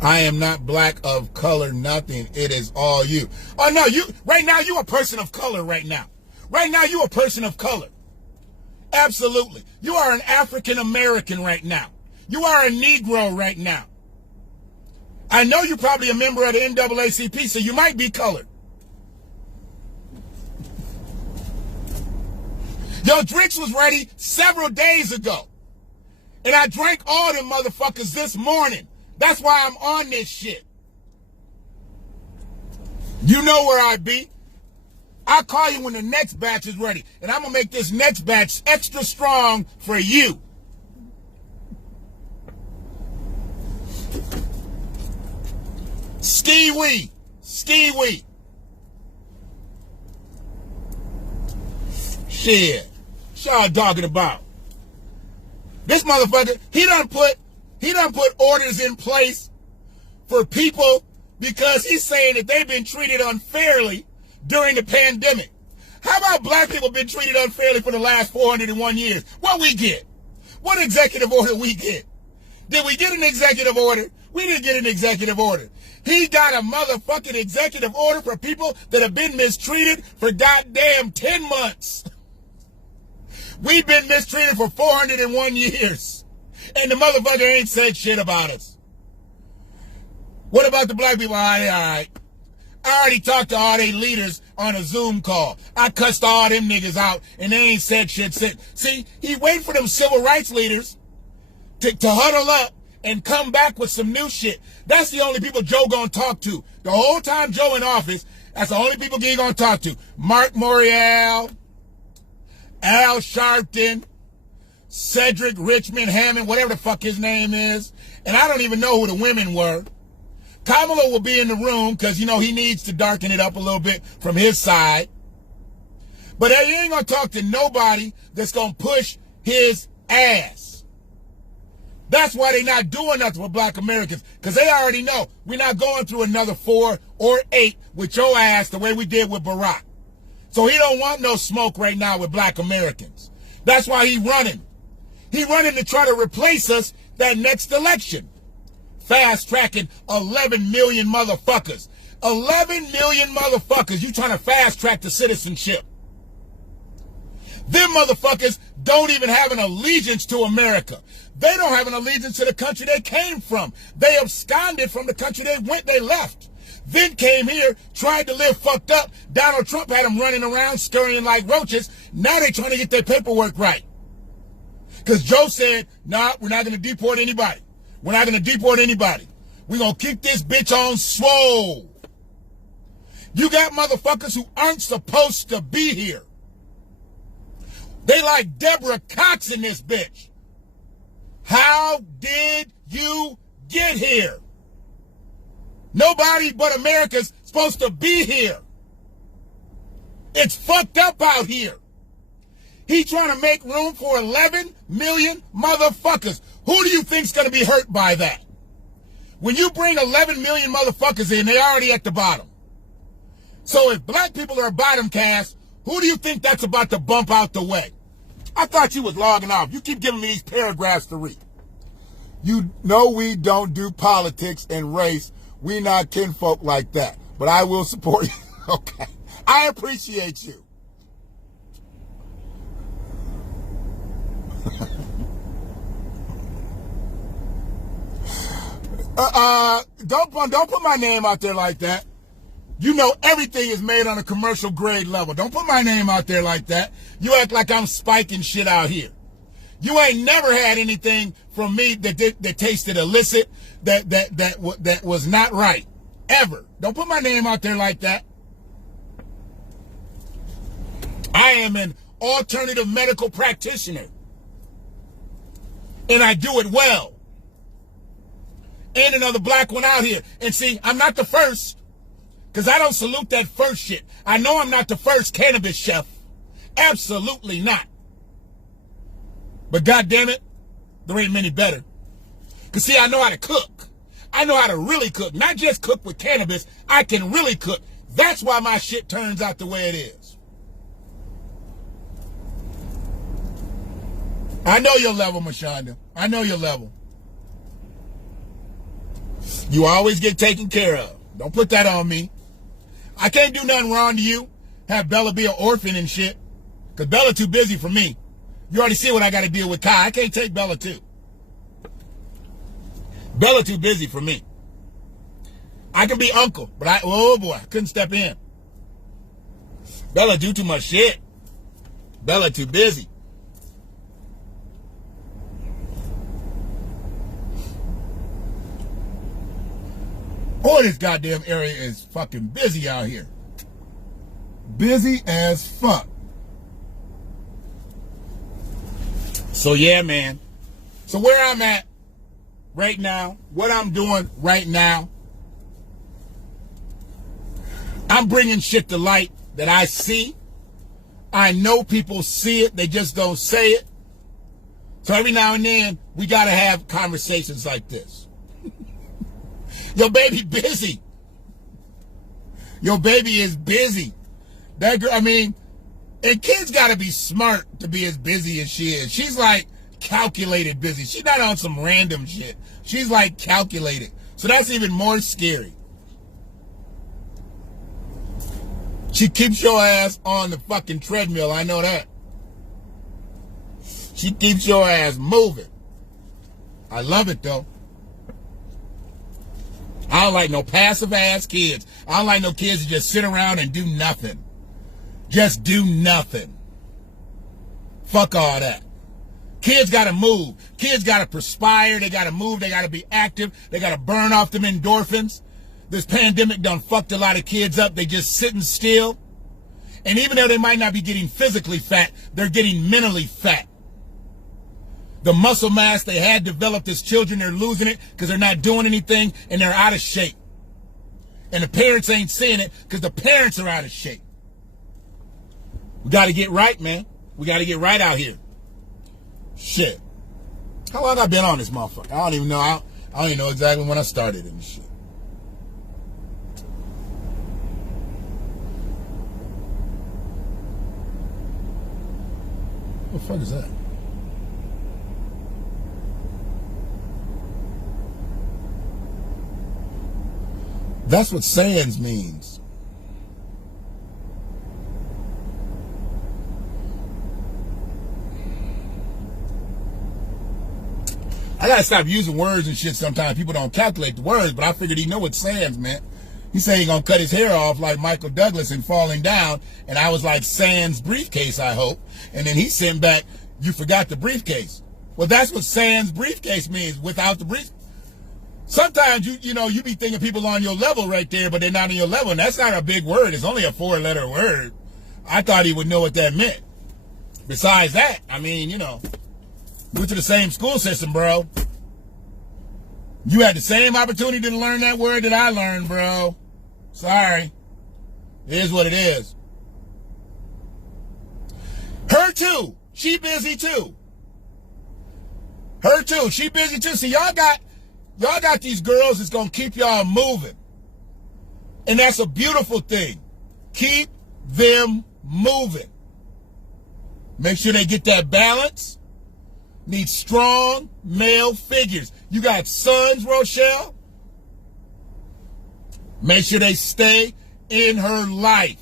I am not black of color, nothing. It is all you. Oh no, right now you a person of color right now. Right now you a person of color. Absolutely. You are an African American right now. You are a Negro right now. I know you're probably a member of the NAACP, so you might be colored. Your drinks was ready several days ago. And I drank all them motherfuckers this morning. That's why I'm on this shit. You know where I be. I'll call you when the next batch is ready. And I'm going to make this next batch extra strong for you. Ski-wee. Ski-wee. Shit. What y'all talking about? This motherfucker, he done put orders in place for people because he's saying that they've been treated unfairly during the pandemic. How about black people been treated unfairly for the last 401 years? What we get? What executive order we get? Did we get an executive order? We didn't get an executive order. He got a motherfucking executive order for people that have been mistreated for goddamn 10 months. We've been mistreated for 401 years. And the motherfucker ain't said shit about us. What about the black people? All right. I already talked to all they leaders on a Zoom call. I cussed all them niggas out, and they ain't said shit since. See, he wait for them civil rights leaders to huddle up and come back with some new shit. That's the only people Joe gonna talk to. The whole time Joe in office, that's the only people he gonna talk to. Mark Morial, Al Sharpton, Cedric Richmond Hammond, whatever the fuck his name is. And I don't even know who the women were. Kamala will be in the room because, you know, he needs to darken it up a little bit from his side. But he ain't going to talk to nobody that's going to push his ass. That's why they not doing nothing for black Americans, because they already know we're not going through another 4 or 8 with your ass the way we did with Barack. So he don't want no smoke right now with black Americans. That's why he running. He running to try to replace us that next election. Fast-tracking 11 million motherfuckers. 11 million motherfuckers. You trying to fast-track the citizenship. Them motherfuckers don't even have an allegiance to America. They don't have an allegiance to the country they came from. They absconded from the country they left. Then came here, tried to live fucked up. Donald Trump had them running around, scurrying like roaches. Now they trying to get their paperwork right. Because Joe said, nah, we're not going to deport anybody. We're not going to deport anybody. We're going to keep this bitch on swole. You got motherfuckers who aren't supposed to be here. They like Deborah Cox in this bitch. How did you get here? Nobody but America's supposed to be here. It's fucked up out here. He trying to make room for 11 million motherfuckers. Who do you think's going to be hurt by that? When you bring 11 million motherfuckers in, they already at the bottom. So if black people are a bottom cast, who do you think that's about to bump out the way? I thought you was logging off. You keep giving me these paragraphs to read. You know we don't do politics and race. We not kinfolk like that. But I will support you. Okay. I appreciate you. Don't put my name out there like that. You know everything is made on a commercial grade level. Don't put my name out there like that. You act like I'm spiking shit out here. You ain't never had anything from me that tasted illicit, that was not right. Ever. Don't put my name out there like that. I am an alternative medical practitioner. And I do it well. And another black one out here. And see, I'm not the first. Because I don't salute that first shit. I know I'm not the first cannabis chef. Absolutely not. But goddamn it, there ain't many better. Because see, I know how to cook. I know how to really cook. Not just cook with cannabis. I can really cook. That's why my shit turns out the way it is. I know your level, Mashonda. I know your level. You always get taken care of. Don't put that on me. I can't do nothing wrong to you. Have Bella be an orphan and shit. Because Bella too busy for me. You already see what I got to deal with Kai. I can't take Bella too. Bella too busy for me. I can be uncle, but oh boy, I couldn't step in. Bella do too much shit. Bella too busy. Boy, this goddamn area is fucking busy out here. Busy as fuck. So yeah, man. So where I'm at right now, what I'm doing right now, I'm bringing shit to light that I see. I know people see it. They just don't say it. So every now and then, we got to have conversations like this. Your baby busy. Your baby is busy. That girl, I mean, and kids got to be smart to be as busy as she is. She's like calculated busy. She's not on some random shit. She's like calculated. So that's even more scary. She keeps your ass on the fucking treadmill. I know that. She keeps your ass moving. I love it though. I don't like no passive ass kids. I don't like no kids that just sit around and do nothing. Just do nothing. Fuck all that. Kids got to move. Kids got to perspire. They got to move. They got to be active. They got to burn off them endorphins. This pandemic done fucked a lot of kids up. They just sitting still. And even though they might not be getting physically fat, they're getting mentally fat. The muscle mass they had developed as children, they're losing it because they're not doing anything and they're out of shape. And the parents ain't seeing it because the parents are out of shape. We got to get right, man. We got to get right out here. Shit. How long I been on this motherfucker? I don't even know. I don't even know exactly when I started and shit. What the fuck is that? That's what sans means. I gotta stop using words and shit sometimes. People don't calculate the words, but I figured he know what sans meant. He said he gonna cut his hair off like Michael Douglas and falling down, and I was like, sans briefcase, I hope. And then he sent back, you forgot the briefcase. Well, that's what sans briefcase means, without the briefcase. Sometimes you be thinking people on your level right there, but they're not on your level, and that's not a big word. It's only a 4-letter word. I thought he would know what that meant. Besides that, I mean, you know, we went to the same school system, bro. You had the same opportunity to learn that word that I learned, bro. Sorry. It is what it is. Her too. She busy too. Her too. She busy too. See, y'all got these girls that's gonna keep y'all moving. And that's a beautiful thing. Keep them moving. Make sure they get that balance. Need strong male figures. You got sons, Rochelle? Make sure they stay in her life.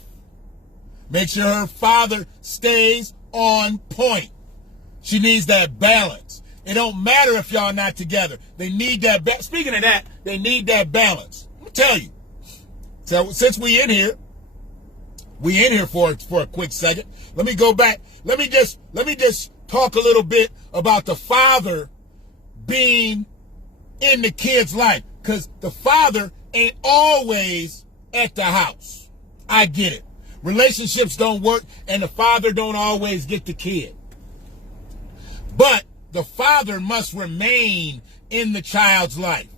Make sure her father stays on point. She needs that balance. It don't matter if y'all not together. They need that balance. Speaking of that, they need that balance. Let me tell you. So since we in here for a quick second. Let me go back. Let me just talk a little bit about the father being in the kid's life, because the father ain't always at the house. I get it. Relationships don't work, and the father don't always get the kid. But the father must remain in the child's life.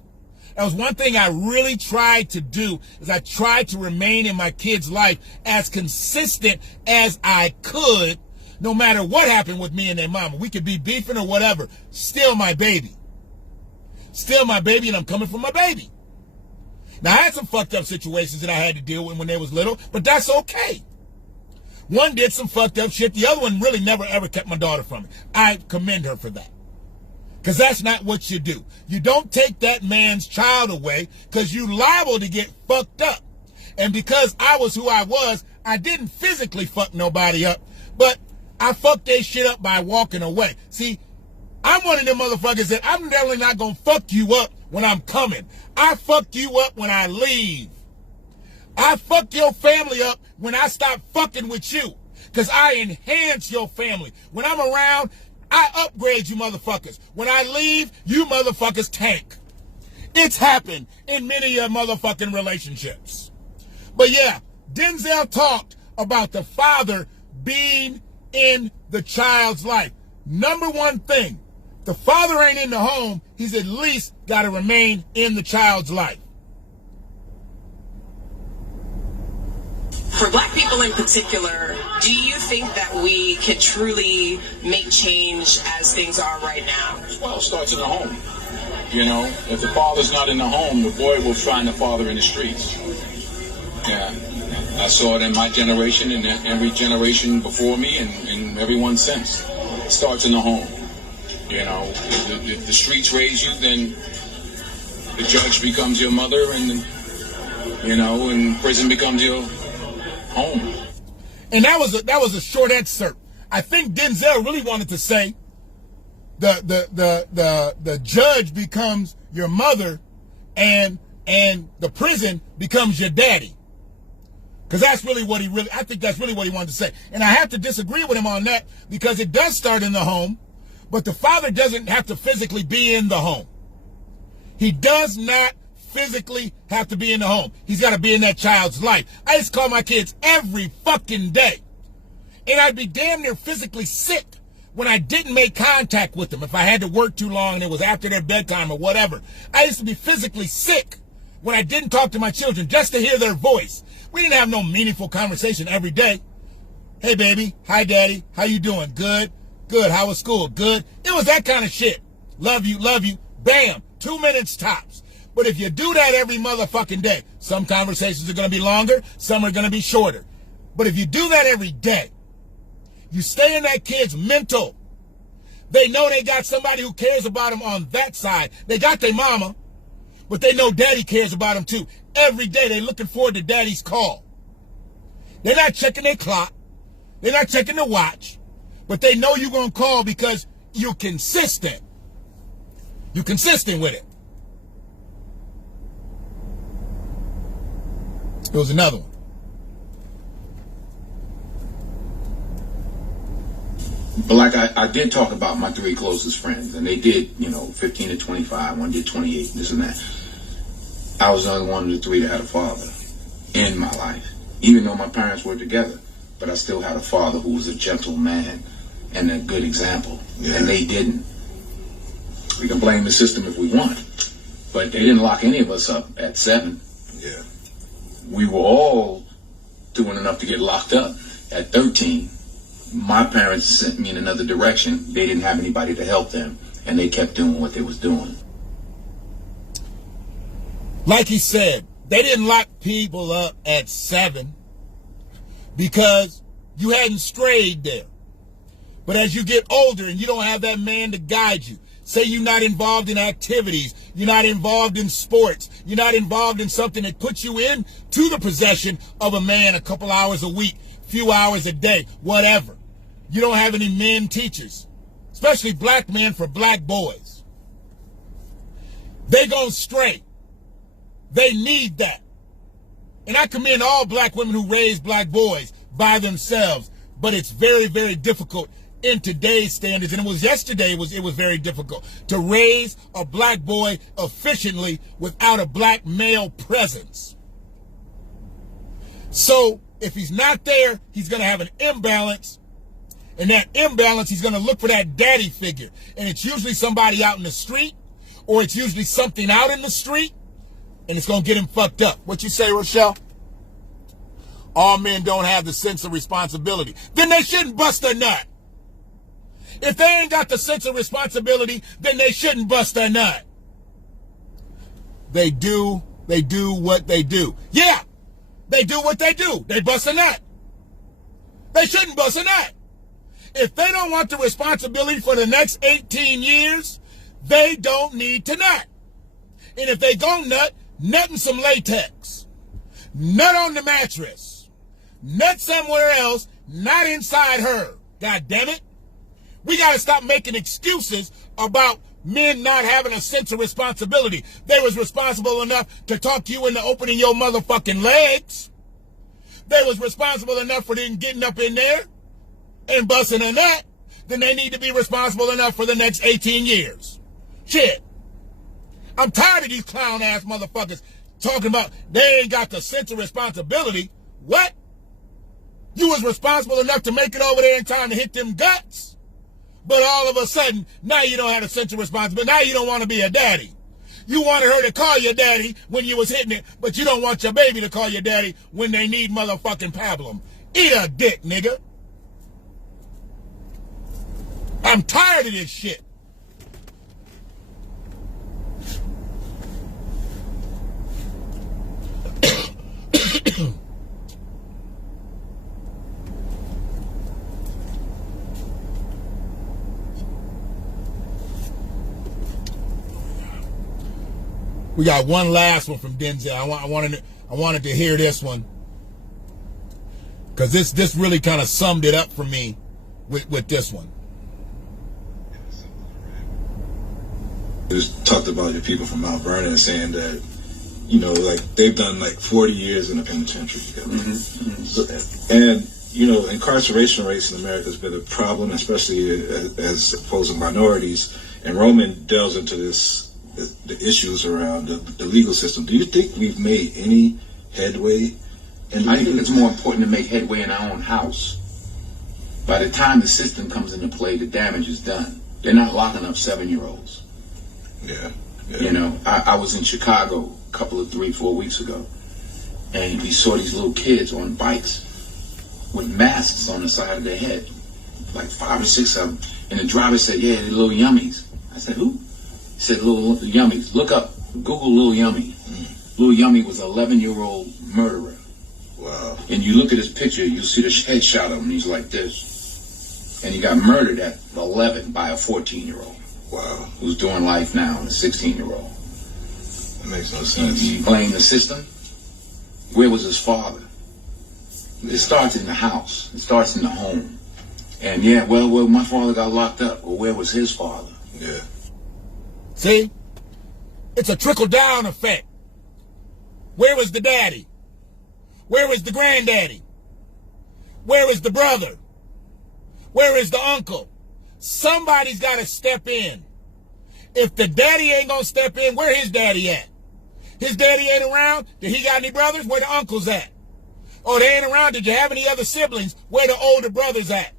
That was one thing I really tried to do, is I tried to remain in my kid's life as consistent as I could, no matter what happened with me and their mama. We could be beefing or whatever. Still my baby. Still my baby, and I'm coming for my baby. Now, I had some fucked up situations that I had to deal with when they was little, but that's okay. One did some fucked up shit. The other one really never, ever kept my daughter from me. I commend her for that. Because that's not what you do. You don't take that man's child away, because you liable to get fucked up. And because I was who I was, I didn't physically fuck nobody up, but I fucked their shit up by walking away. See, I'm one of them motherfuckers that I'm definitely not going to fuck you up when I'm coming. I fuck you up when I leave. I fuck your family up when I stop fucking with you, because I enhance your family. When I'm around, I upgrade you motherfuckers. When I leave, you motherfuckers tank. It's happened in many of your motherfucking relationships. But yeah, Denzel talked about the father being in the child's life. Number one thing, the father ain't in the home, he's at least got to remain in the child's life. For Black people in particular, do you think that we can truly make change as things are right now? Well, it starts in the home. You know, if the father's not in the home, the boy will find the father in the streets. Yeah, I saw it in my generation and every generation before me and everyone since. It starts in the home. You know, if the streets raise you, then the judge becomes your mother, and, you know, and prison becomes your home. And that was a short excerpt. I think Denzel really wanted to say the judge becomes your mother, and the prison becomes your daddy. Because that's really what I think that's really what he wanted to say. And I have to disagree with him on that, because it does start in the home, but the father doesn't have to physically be in the home. He does not physically have to be in the home. He's got to be in that child's life. I used to call my kids every fucking day, and I'd be damn near physically sick when I didn't make contact with them. If I had to work too long and it was after their bedtime or whatever, I used to be physically sick when I didn't talk to my children just to hear their voice. We didn't have no meaningful conversation every day. Hey, baby. Hi, daddy. How you doing? Good. Good. How was school? Good. It was that kind of shit. Love you. Love you. Bam. 2 minutes tops. But if you do that every motherfucking day, some conversations are going to be longer, some are going to be shorter. But if you do that every day, you stay in that kid's mental. They know they got somebody who cares about them on that side. They got their mama, but they know daddy cares about them too. Every day they're looking forward to daddy's call. They're not checking their clock. They're not checking the watch. But they know you're going to call because you're consistent. You're consistent with it. There was another one. But like I did talk about my 3 closest friends, and they did, 15 to 25, one did 28, this and that. I was the only one of the 3 that had a father in my life. Even though my parents were together, but I still had a father who was a gentle man, and a good example, and they didn't. We can blame the system if we want, but they didn't lock any of us up at 7. Yeah. We were all doing enough to get locked up. At 13, my parents sent me in another direction. They didn't have anybody to help them, and they kept doing what they was doing. Like he said, they didn't lock people up at 7 because you hadn't strayed there. But as you get older and you don't have that man to guide you, say you're not involved in activities, you're not involved in sports, you're not involved in something that puts you into the possession of a man a couple hours a week, few hours a day, whatever. You don't have any men teachers, especially black men for black boys. They gonna stray. They need that. And I commend all black women who raise black boys by themselves, but it's very, very difficult in today's standards, and it was yesterday, it was very difficult to raise a black boy efficiently without a black male presence. So if he's not there, he's going to have an imbalance, and that imbalance, he's going to look for that daddy figure, and it's usually somebody out in the street, or it's usually something out in the street, and it's going to get him fucked up. What you say, Rochelle? All men don't have the sense of responsibility. Then they shouldn't bust a nut. If they ain't got the sense of responsibility, then they shouldn't bust a nut. They do what they do. Yeah, they do what they do. They bust a nut. They shouldn't bust a nut. If they don't want the responsibility for the next 18 years, they don't need to nut. And if they gon' nut in some latex. Nut on the mattress. Nut somewhere else, not inside her. God damn it. We got to stop making excuses about men not having a sense of responsibility. They was responsible enough to talk you into opening your motherfucking legs. They was responsible enough for them getting up in there and busting a nut. Then they need to be responsible enough for the next 18 years. Shit. I'm tired of these clown-ass motherfuckers talking about they ain't got the sense of responsibility. What? You was responsible enough to make it over there in time to hit them guts? But all of a sudden, now you don't have a sense of responsibility. Now you don't want to be a daddy. You wanted her to call you daddy when you was hitting it, but you don't want your baby to call you daddy when they need motherfucking pablum. Eat a dick, nigga. I'm tired of this shit. We got one last one from Denzel. I wanted to hear this one because this really kind of summed it up for me with this one. Just talked about your people from Mount Vernon saying that, you know, like they've done like 40 years in the penitentiary together. Mm-hmm. So, and you know, incarceration rates in America has been a problem, especially as opposing minorities. And Roman delves into this. The issues around the legal system. Do you think we've made any headway? I think it's more important to make headway in our own house. By the time the system comes into play, the damage is done. They're not locking up 7-year-olds. Yeah. You know, I was in Chicago a couple of 3-4 weeks ago, and we saw these little kids on bikes with masks on the side of their head, like 5 or 6 of them. And the driver said, "Yeah, they're little yummies." I said, "Who?" He said, "Little Yummies." Look up, Google Little Yummy. Little Yummy was an 11-year-old murderer. Wow. And you look at his picture, you'll see the headshot of him. He's like this. And he got murdered at 11 by a 14-year-old. Wow. Who's doing life now, and a 16-year-old. That makes no sense. You blame the system? Where was his father? It starts in the house. It starts in the home. And yeah, well, my father got locked up. Well, where was his father? Yeah. See? It's a trickle-down effect. Where was the daddy? Where is the granddaddy? Where is the brother? Where is the uncle? Somebody's got to step in. If the daddy ain't going to step in, where his daddy at? His daddy ain't around? Did he got any brothers? Where the uncles at? Oh, they ain't around? Did you have any other siblings? Where the older brothers at?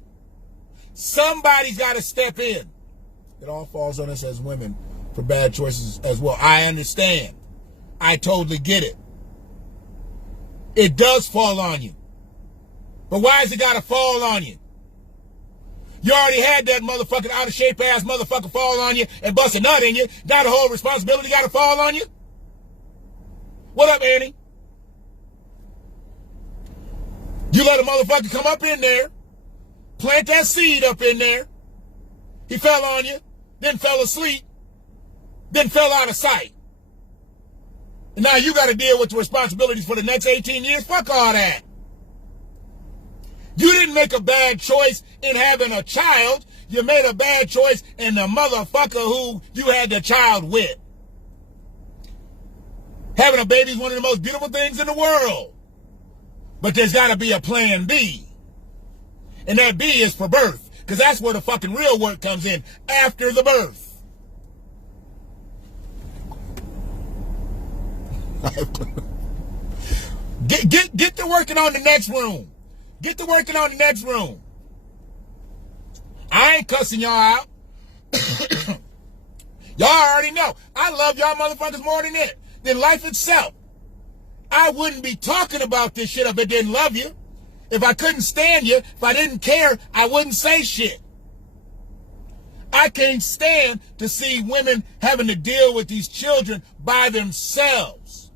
Somebody's got to step in. It all falls on us as women for bad choices as well. I understand. I totally get it. It does fall on you. But why has it got to fall on you? You already had that motherfucking out of shape ass motherfucker fall on you and bust a nut in you. Now the whole responsibility got to fall on you? What up, Annie? You let a motherfucker come up in there, plant that seed up in there. He fell on you, then fell asleep, then fell out of sight. And now you got to deal with the responsibilities for the next 18 years? Fuck all that. You didn't make a bad choice in having a child. You made a bad choice in the motherfucker who you had the child with. Having a baby is one of the most beautiful things in the world. But there's got to be a plan B. And that B is for birth. Because that's where the fucking real work comes in. After the birth. Get to working on the next room. Get to working on the next room. I ain't cussing y'all out. Y'all already know. I love y'all motherfuckers more than life itself. I wouldn't be talking about this shit if I didn't love you. If I couldn't stand you, if I didn't care, I wouldn't say shit. I can't stand to see women having to deal with these children by themselves.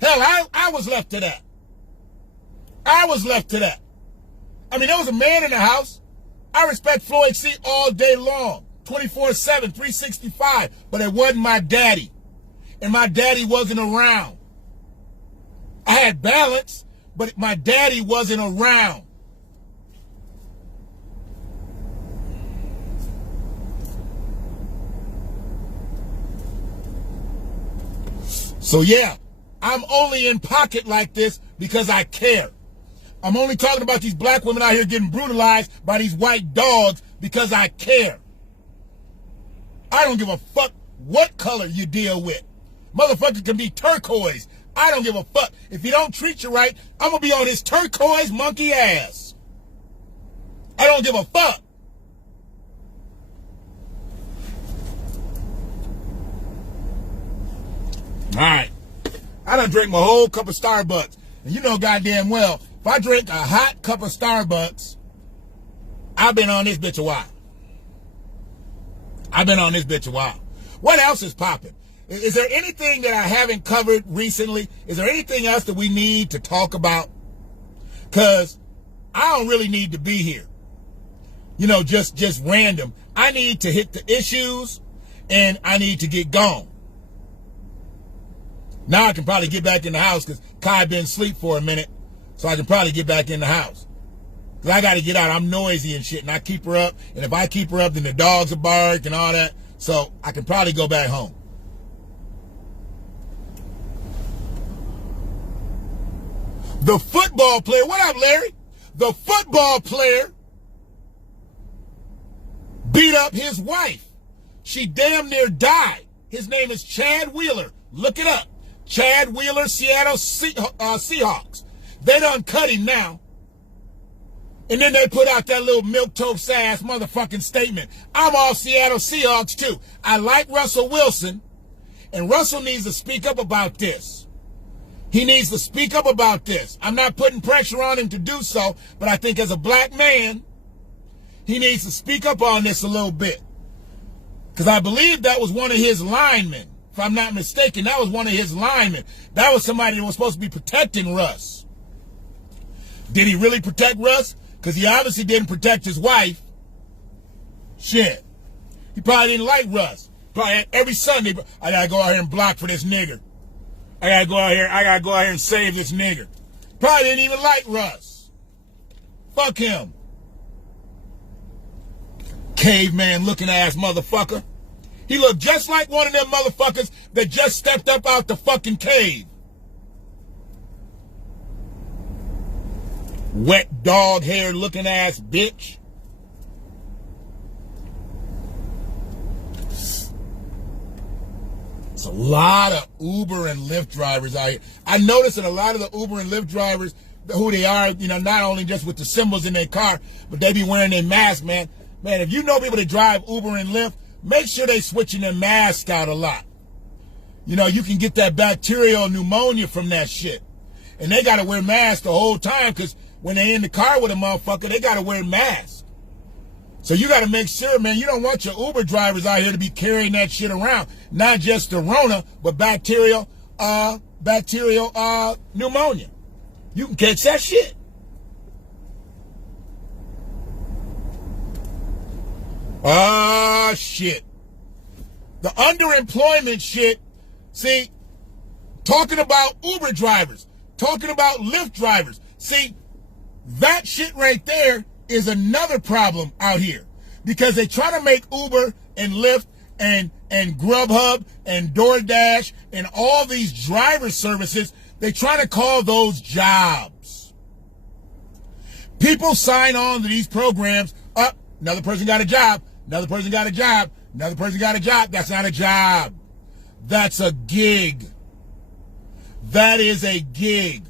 Hell, I was left to that. I was left to that. I mean, there was a man in the house. I respect Floyd C. all day long, 24/7, 365, but it wasn't my daddy. And my daddy wasn't around. I had balance, but my daddy wasn't around. So yeah, I'm only in pocket like this because I care. I'm only talking about these black women out here getting brutalized by these white dogs because I care. I don't give a fuck what color you deal with. Motherfucker can be turquoise. I don't give a fuck. If he don't treat you right, I'm going to be on his turquoise monkey ass. I don't give a fuck. All right. I done drank my whole cup of Starbucks. And you know goddamn well, if I drink a hot cup of Starbucks, I've been on this bitch a while. I've been on this bitch a while. What else is popping? Is there anything that I haven't covered recently? Is there anything else that we need to talk about? Because I don't really need to be here. You know, just random. I need to hit the issues, and I need to get gone. Now I can probably get back in the house because Kai been asleep for a minute, so I can probably get back in the house. Because I got to get out. I'm noisy and shit, and I keep her up. And if I keep her up, then the dogs will bark and all that. So I can probably go back home. The football player, what up, Larry? The football player beat up his wife. She damn near died. His name is Chad Wheeler. Look it up. Chad Wheeler, Seattle Seahawks. They done cut him now. And then they put out that little milquetoast ass motherfucking statement. I'm all Seattle Seahawks too. I like Russell Wilson, and Russell needs to speak up about this. He needs to speak up about this. I'm not putting pressure on him to do so, but I think as a black man, he needs to speak up on this a little bit. Because I believe that was one of his linemen. If I'm not mistaken, that was one of his linemen. That was somebody that was supposed to be protecting Russ. Did he really protect Russ? Because he obviously didn't protect his wife. Shit. He probably didn't like Russ. Probably every Sunday, I gotta go out here and block for this nigger. I gotta go out here and save this nigger. Probably didn't even like Russ. Fuck him. Caveman looking ass motherfucker. He looked just like one of them motherfuckers that just stepped up out the fucking cave. Wet dog hair looking ass bitch. It's a lot of Uber and Lyft drivers out here. I noticed that a lot of the Uber and Lyft drivers, who they are, you know, not only just with the symbols in their car, but they be wearing their mask, man. Man, if you know people that drive Uber and Lyft, make sure they switching their mask out a lot. You know, you can get that bacterial pneumonia from that shit. And they got to wear masks the whole time because when they in the car with a motherfucker, they got to wear masks. So you got to make sure, man, you don't want your Uber drivers out here to be carrying that shit around. Not just the Rona, but bacterial pneumonia. You can catch that shit. Shit. The underemployment shit. See, talking about Uber drivers, talking about Lyft drivers. See, that shit right there is another problem out here because they try to make Uber and Lyft and Grubhub and DoorDash and all these driver services, they try to call those jobs. People sign on to these programs. Another person got a job. Another person got a job. Another person got a job. That's not a job. That's a gig. That is a gig.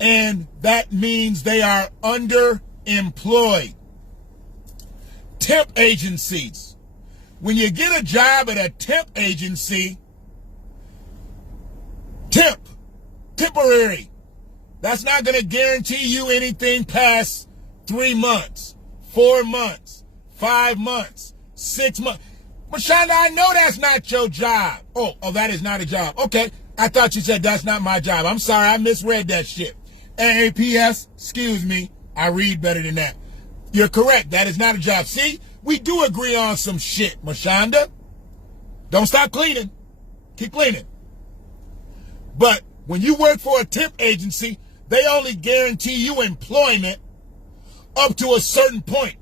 And that means they are underemployed. Temp agencies. When you get a job at a temp agency, temporary. That's not going to guarantee you anything past 3 months, 4 months, 5 months, 6 months. Mashonda, I know that's not your job. Oh, that is not a job. Okay, I thought you said that's not my job. I'm sorry, I misread that shit. AAPS, excuse me, I read better than that. You're correct, that is not a job. See, we do agree on some shit, Mashonda. Don't stop cleaning. Keep cleaning. But when you work for a temp agency, they only guarantee you employment up to a certain point.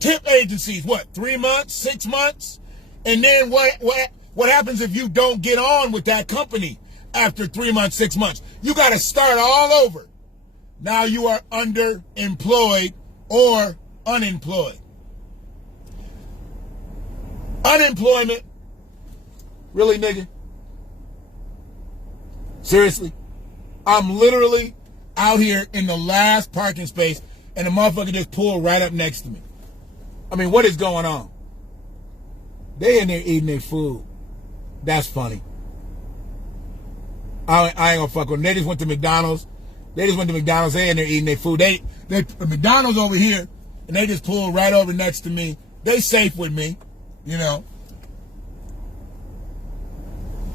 Temp agencies, what, 3 months, 6 months? And then what happens if you don't get on with that company after 3 months, 6 months? You got to start all over. Now you are underemployed or unemployed. Unemployment? Really, nigga? Seriously? I'm literally out here in the last parking space and the motherfucker just pulled right up next to me. I mean, what is going on? They in there eating their food. That's funny. I ain't gonna fuck with them. They just went to McDonald's. They in there eating their food. They McDonald's over here, and they just pulled right over next to me. They safe with me, you know.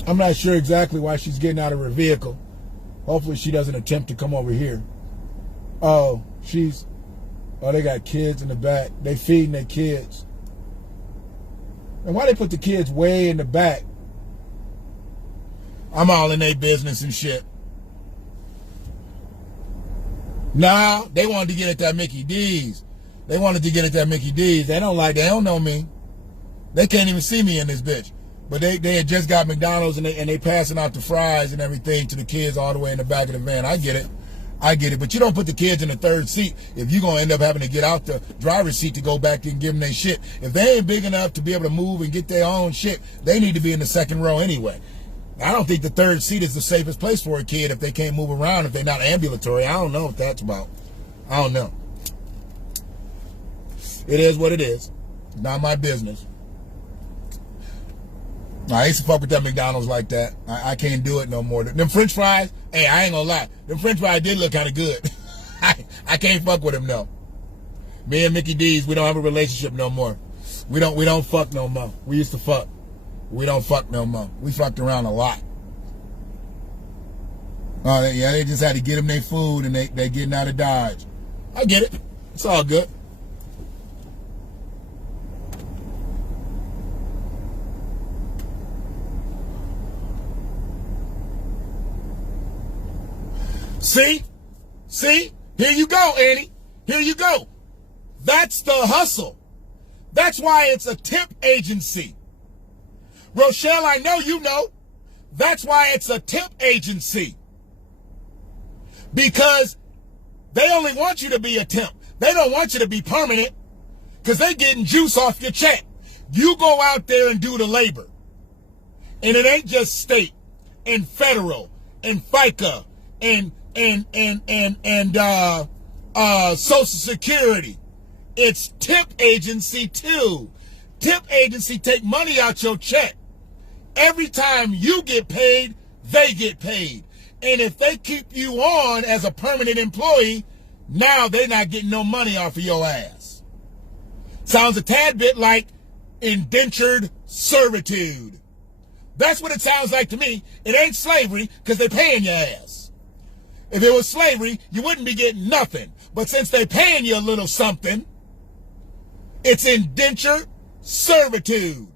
I'm not sure exactly why she's getting out of her vehicle. Hopefully she doesn't attempt to come over here. Oh, they got kids in the back. They feeding their kids. And why they put the kids way in the back? I'm all in their business and shit. Nah, they wanted to get at that Mickey D's. They don't know me. They can't even see me in this bitch. But they had just got McDonald's and they passing out the fries and everything to the kids all the way in the back of the van. I get it. But you don't put the kids in the third seat if you're going to end up having to get out the driver's seat to go back and give them their shit. If they ain't big enough to be able to move and get their own shit, they need to be in the second row anyway. I don't think the third seat is the safest place for a kid if they can't move around, if they're not ambulatory. I don't know what that's about. I don't know. It is what it is. It's not my business. I used to fuck with that McDonald's like that. I can't do it no more. Them French fries, hey, I ain't gonna lie. Them French fries did look kind of good. I can't fuck with them, no. Me and Mickey D's, we don't have a relationship no more. We don't fuck no more. We used to fuck. We don't fuck no more. We fucked around a lot. Oh, yeah, they just had to get them their food and they getting out of Dodge. I get it. It's all good. See? Here you go, Annie. Here you go. That's the hustle. That's why it's a temp agency. Rochelle, I know you know. That's why it's a temp agency. Because they only want you to be a temp. They don't want you to be permanent because they getting juice off your check. You go out there and do the labor. And it ain't just state and federal and FICA and Social Security. It's tip agency too. Tip agency take money out your check. Every time you get paid, they get paid. And if they keep you on as a permanent employee, now they're not getting no money off of your ass. Sounds a tad bit like indentured servitude. That's what it sounds like to me. It ain't slavery because they're paying your ass. If it was slavery, you wouldn't be getting nothing. But since they're paying you a little something, it's indentured servitude.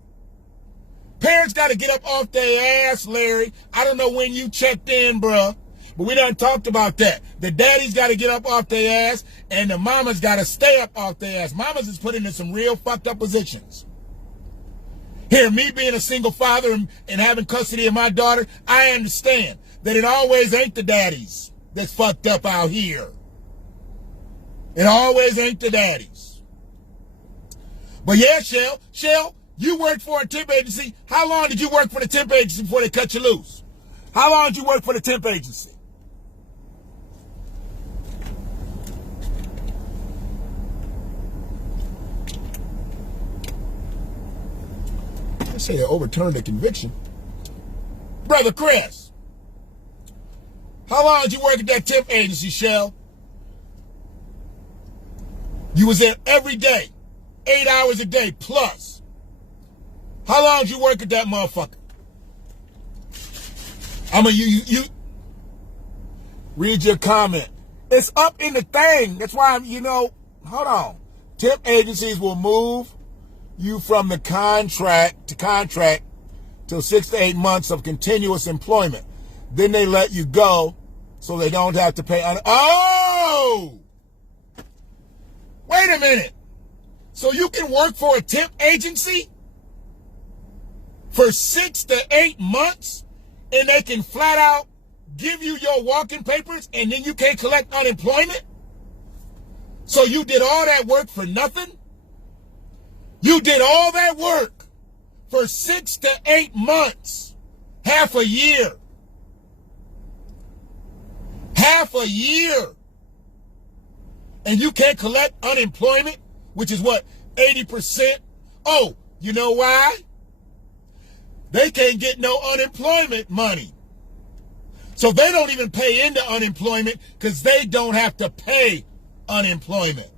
Parents got to get up off their ass, Larry. I don't know when you checked in, bruh, but we done talked about that. The daddies got to get up off their ass, and the mamas got to stay up off their ass. Mamas is put into some real fucked up positions. Here, me being a single father and having custody of my daughter, I understand that it always ain't the daddies that's fucked up out here. It always ain't the daddies. But yeah, Shell, you worked for a temp agency. How long did you work for the temp agency before they cut you loose? How long did you work for the temp agency? They say they overturned the conviction. Brother Chris, how long did you work at that temp agency, Shell? You was there every day, 8 hours a day plus. How long did you work at that motherfucker? You read your comment. It's up in the thing. That's why hold on. Temp agencies will move you from the contract till 6 to 8 months of continuous employment. Then they let you go so they don't have to pay. Oh! Wait a minute. So you can work for a temp agency for 6 to 8 months and they can flat out give you your walking papers and then you can't collect unemployment? So you did all that work for nothing? You did all that work for 6 to 8 months, half a year. Half a year. And you can't collect unemployment, which is what, 80%? Oh, you know why? They can't get no unemployment money. So they don't even pay into unemployment because they don't have to pay unemployment.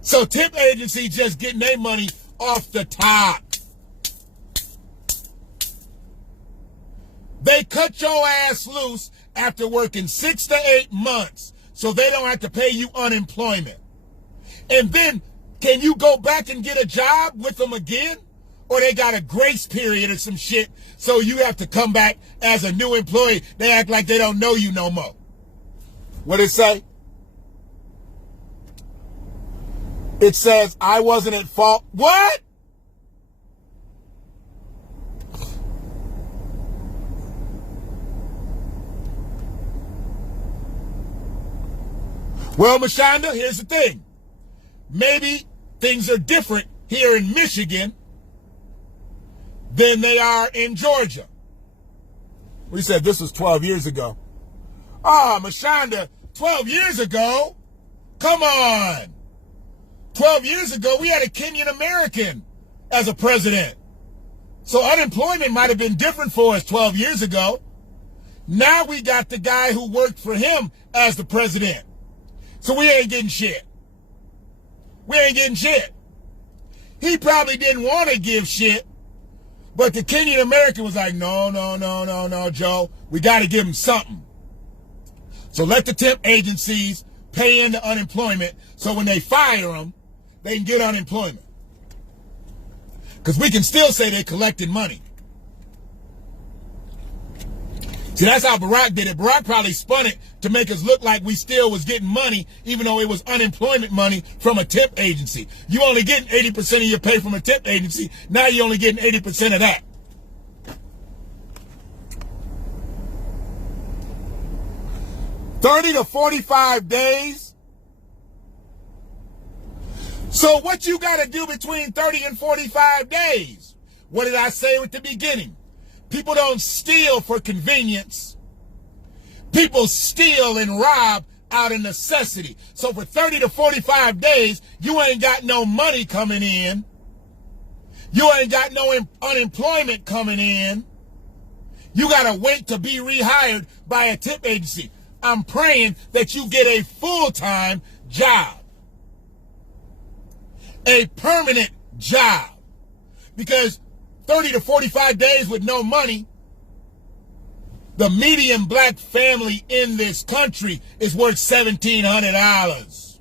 So temp agency just getting their money off the top. They cut your ass loose after working 6 to 8 months so they don't have to pay you unemployment. And then can you go back and get a job with them again? Or they got a grace period or some shit so you have to come back as a new employee. They act like they don't know you no more. What it say? It says, I wasn't at fault. What? Well, Mashonda, here's the thing. Maybe things are different here in Michigan than they are in Georgia. We said this was 12 years ago. Ah, Mashonda, 12 years ago? Come on. 12 years ago, we had a Kenyan American as a president. So unemployment might have been different for us 12 years ago. Now we got the guy who worked for him as the president. So we ain't getting shit. We ain't getting shit. He probably didn't want to give shit, but the Kenyan American was like, no, Joe. We got to give him something. So let the temp agencies pay into unemployment so when they fire them, they can get unemployment. Because we can still say they collected money. See, that's how Barack did it. Barack probably spun it to make us look like we still was getting money, even though it was unemployment money from a temp agency. You only getting 80% of your pay from a temp agency. Now you're only getting 80% of that. $30 to 45 days. So what you got to do between 30 and 45 days? What did I say at the beginning? People don't steal for convenience. People steal and rob out of necessity. So for 30 to 45 days, you ain't got no money coming in. You ain't got no unemployment coming in. You got to wait to be rehired by a tip agency. I'm praying that you get a full-time job. A permanent job. Because 30 to 45 days with no money, the median black family in this country is worth $1,700.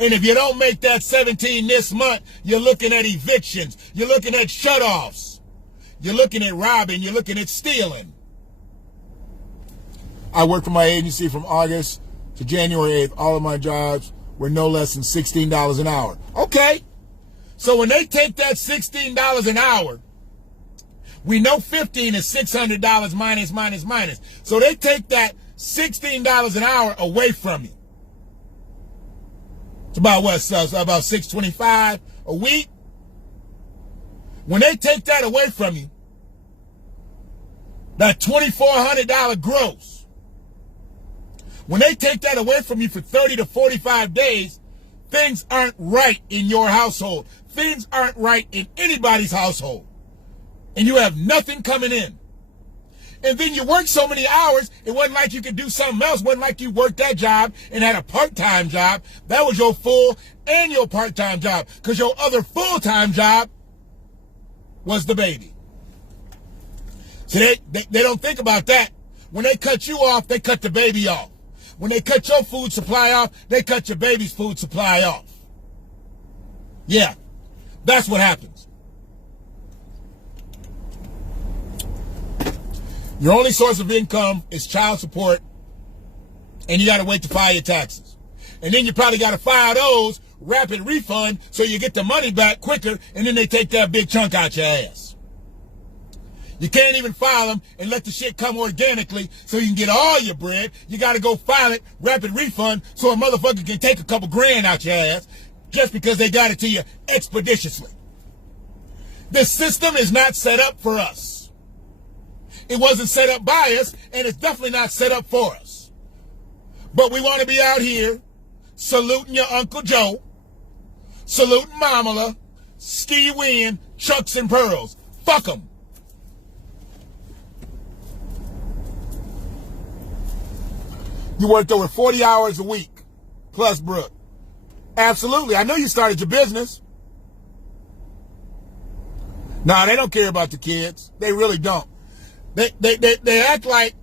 And if you don't make that $1,700 this month, you're looking at evictions. You're looking at shutoffs. You're looking at robbing. You're looking at stealing. I worked for my agency from August to January 8th. All of my jobs were no less than $16 an hour. Okay. So when they take that $16 an hour, we know 15 is $600 minus. So they take that $16 an hour away from you. It's about what? So about $625 a week. When they take that away from you, that $2,400 gross. When they take that away from you for 30 to 45 days, things aren't right in your household. Things aren't right in anybody's household. And you have nothing coming in. And then you work so many hours, it wasn't like you could do something else. It wasn't like you worked that job and had a part-time job. That was your full and your part-time job. Because your other full-time job was the baby. So they don't think about that. When they cut you off, they cut the baby off. When they cut your food supply off, they cut your baby's food supply off. Yeah, that's what happens. Your only source of income is child support, and you got to wait to file your taxes. And then you probably got to file those, rapid refund, so you get the money back quicker, and then they take that big chunk out your ass. You can't even file them and let the shit come organically so you can get all your bread. You got to go file it, rapid refund, so a motherfucker can take a couple grand out your ass just because they got it to you expeditiously. The system is not set up for us. It wasn't set up by us, and it's definitely not set up for us. But we want to be out here saluting your Uncle Joe, saluting Mamala, Ski Win, Chucks and Pearls. Fuck them. You worked over 40 hours a week, plus Brooke. Absolutely. I know you started your business. Nah, they don't care about the kids. They really don't. They act like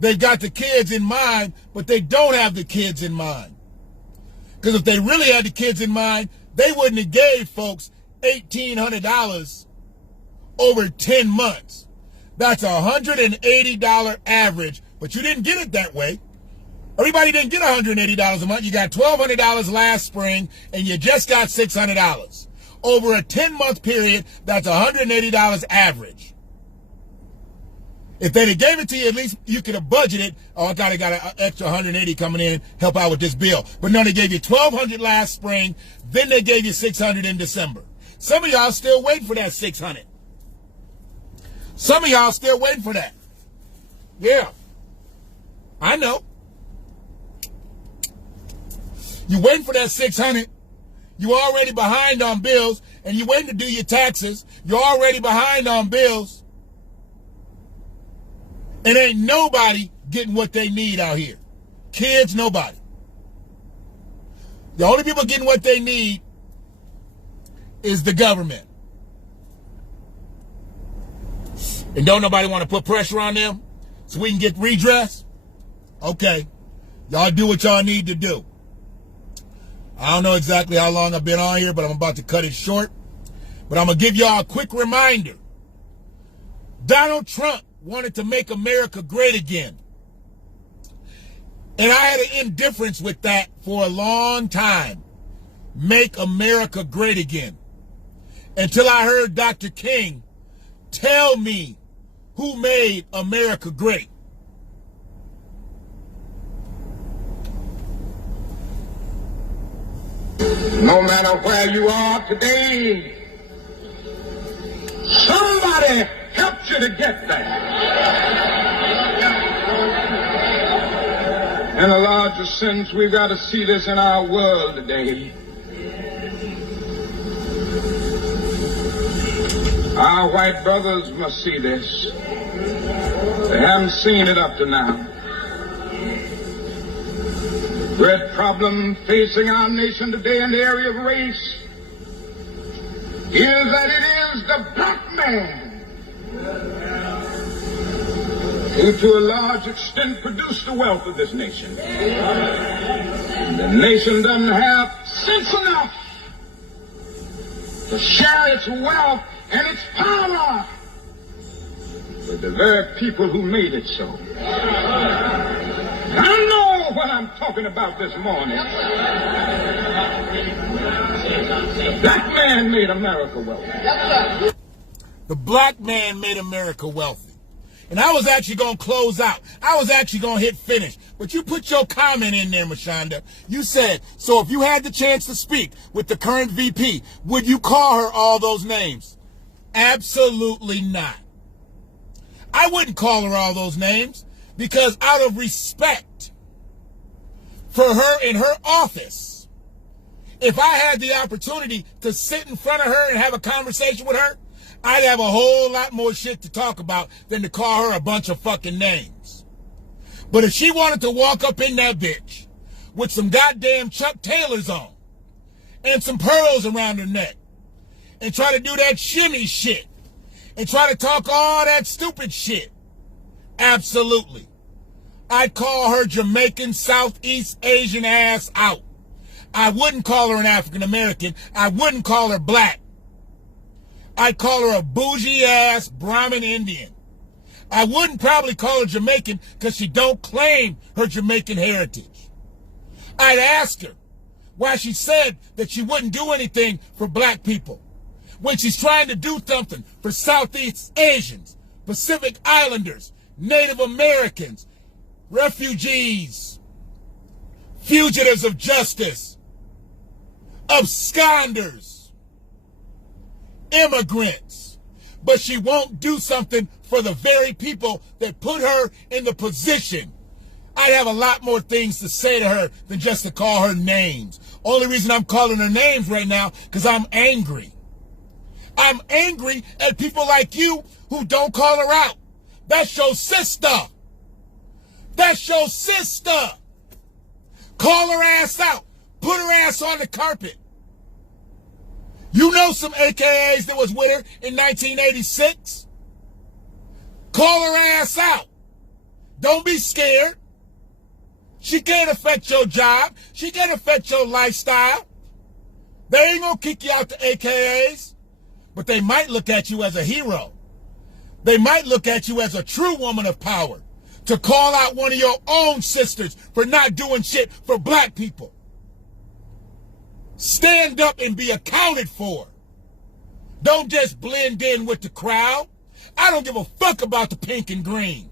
they've got the kids in mind, but they don't have the kids in mind. Because if they really had the kids in mind, they wouldn't have gave folks $1,800 over 10 months. That's $180 average, but you didn't get it that way. Everybody didn't get $180 a month. You got $1,200 last spring, and you just got $600. Over a 10-month period, that's $180 average. If they'd have gave it to you, at least you could have budgeted, oh, I got an extra $180 coming in, help out with this bill. But no, they gave you $1,200 last spring, then they gave you $600 in December. Some of y'all still waiting for that $600. Some of y'all still waiting for that. Yeah, I know. You waiting for that $600. You already behind on bills, and you waiting to do your taxes. You're already behind on bills. And ain't nobody getting what they need out here. Kids, nobody. The only people getting what they need is the government. And don't nobody want to put pressure on them so we can get redress? Okay. Y'all do what y'all need to do. I don't know exactly how long I've been on here, but I'm about to cut it short. But I'm going to give y'all a quick reminder. Donald Trump wanted to make America great again. And I had an indifference with that for a long time. Make America great again. Until I heard Dr. King tell me who made America great. No matter where you are today, somebody helped you to get there. In a larger sense, we've got to see this in our world today. Our white brothers must see this. They haven't seen it up to now. The great problem facing our nation today in the area of race is that it is the black man who to a large extent produced the wealth of this nation. And the nation doesn't have sense enough to share its wealth and its power with the very people who made it so. I know what I'm talking about this morning. The black man made America wealthy. The black man made America wealthy. And I was actually going to close out. I was actually going to hit finish. But you put your comment in there, Mashonda. You said, so if you had the chance to speak with the current VP, would you call her all those names? Absolutely not. I wouldn't call her all those names because out of respect for her in her office, if I had the opportunity to sit in front of her and have a conversation with her, I'd have a whole lot more shit to talk about than to call her a bunch of fucking names. But if she wanted to walk up in that bitch with some goddamn Chuck Taylors on and some pearls around her neck and try to do that shimmy shit and try to talk all that stupid shit, absolutely. I'd call her Jamaican Southeast Asian ass out. I wouldn't call her an African American. I wouldn't call her black. I'd call her a bougie-ass Brahmin Indian. I wouldn't probably call her Jamaican because she don't claim her Jamaican heritage. I'd ask her why she said that she wouldn't do anything for black people when she's trying to do something for Southeast Asians, Pacific Islanders, Native Americans, refugees, fugitives of justice, absconders, immigrants, but she won't do something for the very people that put her in the position. I'd have a lot more things to say to her than just to call her names. Only reason I'm calling her names right now because I'm angry. I'm angry at people like you who don't call her out. That's your sister. That's your sister. Call her ass out. Put her ass on the carpet. You know some AKAs that was with her in 1986? Call her ass out. Don't be scared. She can't affect your job. She can't affect your lifestyle. They ain't gonna kick you out to AKAs, but they might look at you as a hero. They might look at you as a true woman of power to call out one of your own sisters for not doing shit for black people. Stand up and be accounted for. Don't just blend in with the crowd. I don't give a fuck about the pink and green.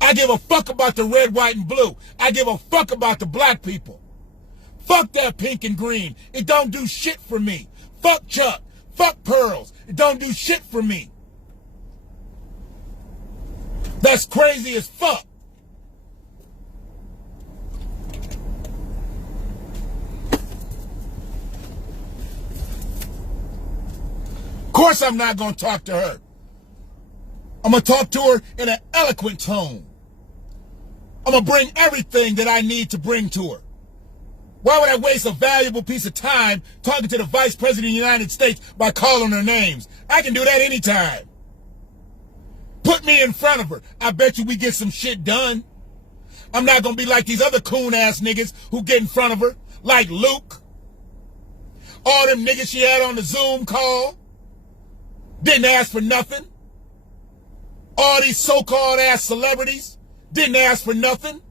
I give a fuck about the red, white, and blue. I give a fuck about the black people. Fuck that pink and green. It don't do shit for me. Fuck Chuck. Fuck pearls. It don't do shit for me. That's crazy as fuck. Of course I'm not going to talk to her. I'm going to talk to her in an eloquent tone. I'm going to bring everything that I need to bring to her. Why would I waste a valuable piece of time talking to the Vice President of the United States by calling her names? I can do that anytime. Put me in front of her. I bet you we get some shit done. I'm not going to be like these other coon-ass niggas who get in front of her, like Luke. All them niggas she had on the Zoom call. Didn't ask for nothing. All these so-called ass celebrities didn't ask for nothing.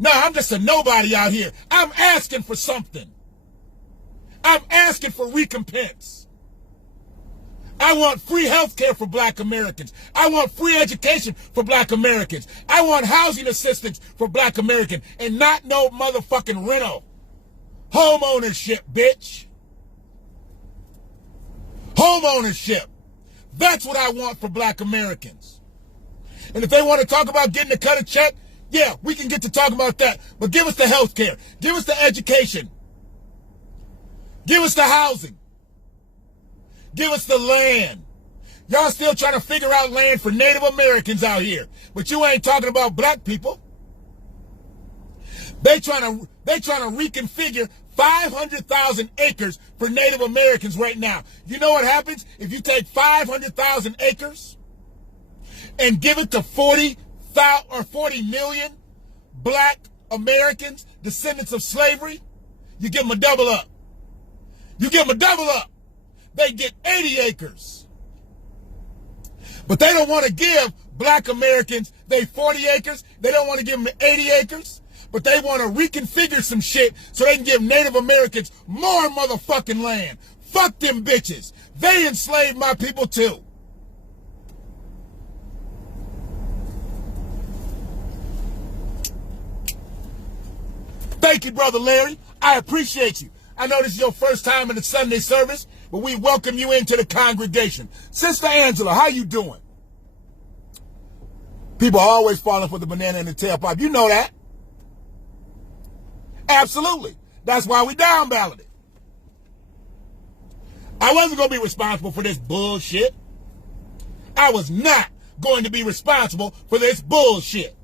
No, I'm just a nobody out here. I'm asking for something. I'm asking for recompense. I want free health care for black Americans. I want free education for black Americans. I want housing assistance for black Americans and not no motherfucking rental. Home ownership, bitch. Home ownership. That's what I want for black Americans. And if they want to talk about getting to cut a check, Yeah, we can get to talk about that. But give us the health care. Give us the education. Give us the housing. Give us the land. Y'all still trying to figure out land for Native Americans out here. But you ain't talking about black people. They trying to reconfigure 500,000 acres for Native Americans right now. You know what happens if you take 500,000 acres and give it to 40 million black Americans, descendants of slavery? You give them a double up. You give them a double up. They get 80 acres. But they don't want to give black Americans they 40 acres. They don't want to give them 80 acres. But they want to reconfigure some shit so they can give Native Americans more motherfucking land. Fuck them bitches. They enslaved my people too. Thank you, Brother Larry. I appreciate you. I know this is your first time in the Sunday service, but we welcome you into the congregation. Sister Angela, how you doing? People are always falling for the banana in the tailpipe. You know that. Absolutely. That's why we down balloted. I wasn't going to be responsible for this bullshit. I was not going to be responsible for this bullshit.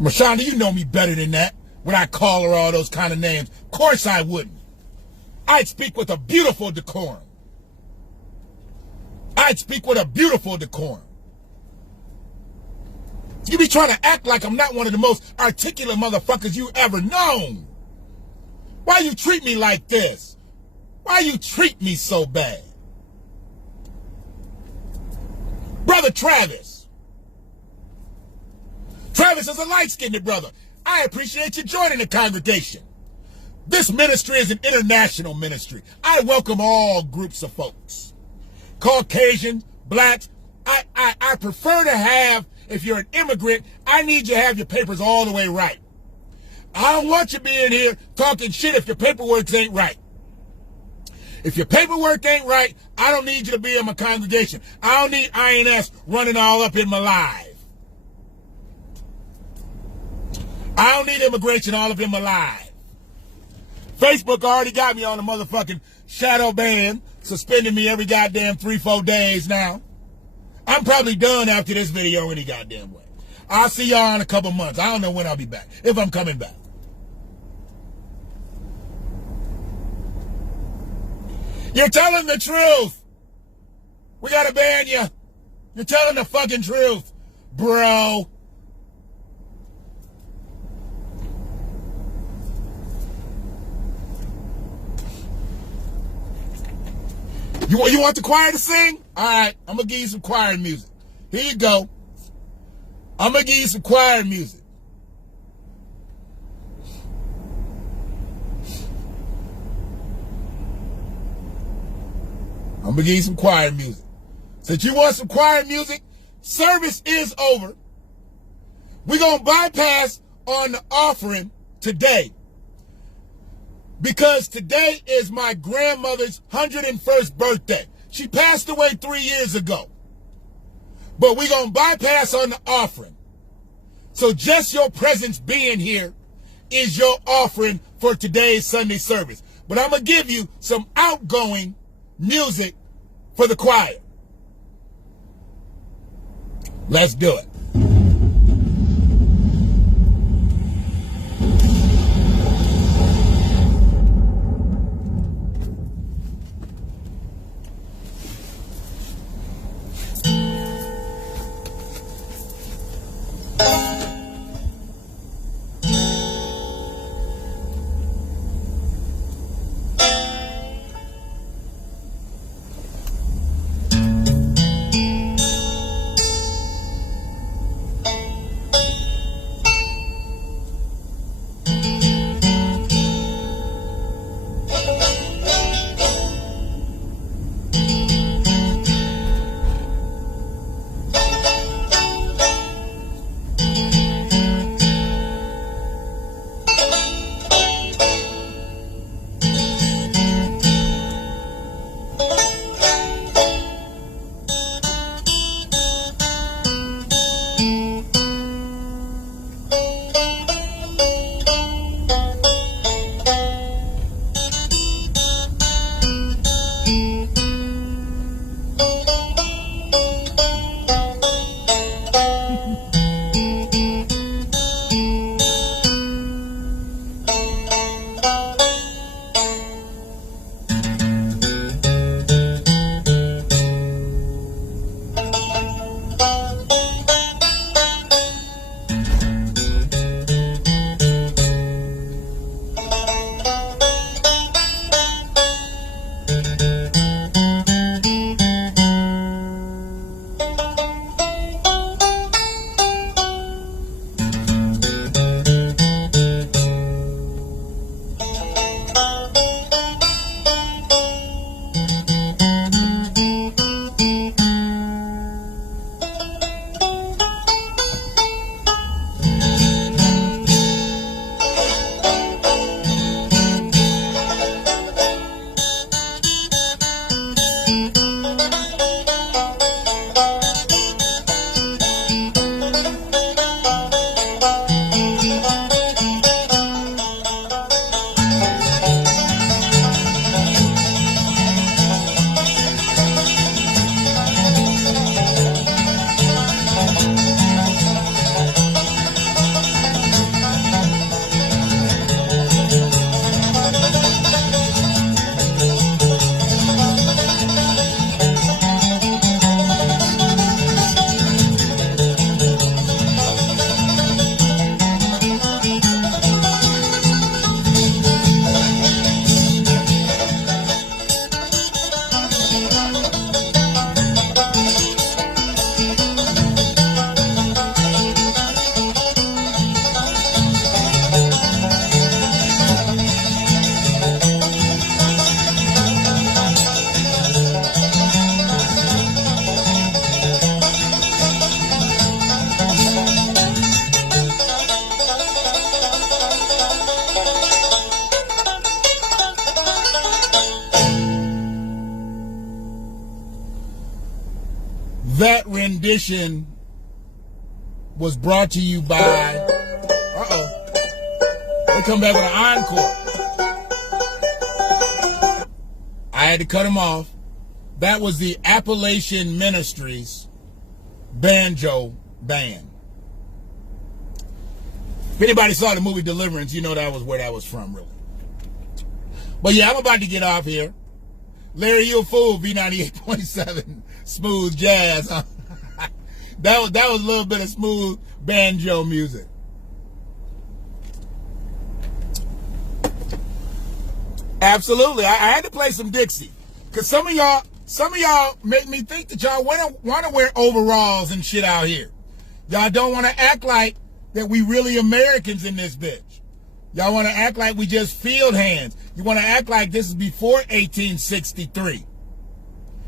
Mashonda, you know me better than that. When I call her all those kind of names. Of course I wouldn't. I'd speak with a beautiful decorum. I'd speak with a beautiful decorum. You be trying to act like I'm not one of the most articulate motherfuckers you ever known. Why you treat me like this? Why you treat me so bad? Brother Travis. Travis is a light-skinned brother. I appreciate you joining the congregation. This ministry is an international ministry. I welcome all groups of folks. Caucasians, blacks. I prefer to have, if you're an immigrant, I need you to have your papers all the way right. I don't want you being here talking shit if your paperwork ain't right. If your paperwork ain't right, I don't need you to be in my congregation. I don't need INS running all up in my life. I don't need immigration all up in my life. Facebook already got me on a motherfucking shadow ban, suspending me every goddamn 3-4 days now. I'm probably done after this video any goddamn way. I'll see y'all in a couple months. I don't know when I'll be back, if I'm coming back. You're telling the truth. We gotta ban you. You're telling the fucking truth, bro. You want the choir to sing? All right, I'm going to give you some choir music. Here you go. I'm going to give you some choir music. I'm going to give you some choir music. Since you want some choir music, service is over. We're going to bypass on the offering today. Because today is my grandmother's 101st birthday. She passed away 3 years ago. But we're going to bypass on the offering. So just your presence being here is your offering for today's Sunday service. But I'm going to give you some outgoing music for the choir. Let's do it. That rendition was brought to you by, they come back with an encore. I had to cut him off. That was the Appalachian Ministries banjo band. If anybody saw the movie Deliverance, you know that was where that was from, really. But yeah, I'm about to get off here. Larry, you a fool, V98.7. Smooth jazz, huh? that was a little bit of smooth banjo music. Absolutely. I had to play some Dixie. Because some of y'all make me think that y'all want to wear overalls and shit out here. Y'all don't want to act like that we really Americans in this bitch. Y'all want to act like we just field hands. You want to act like this is before 1863.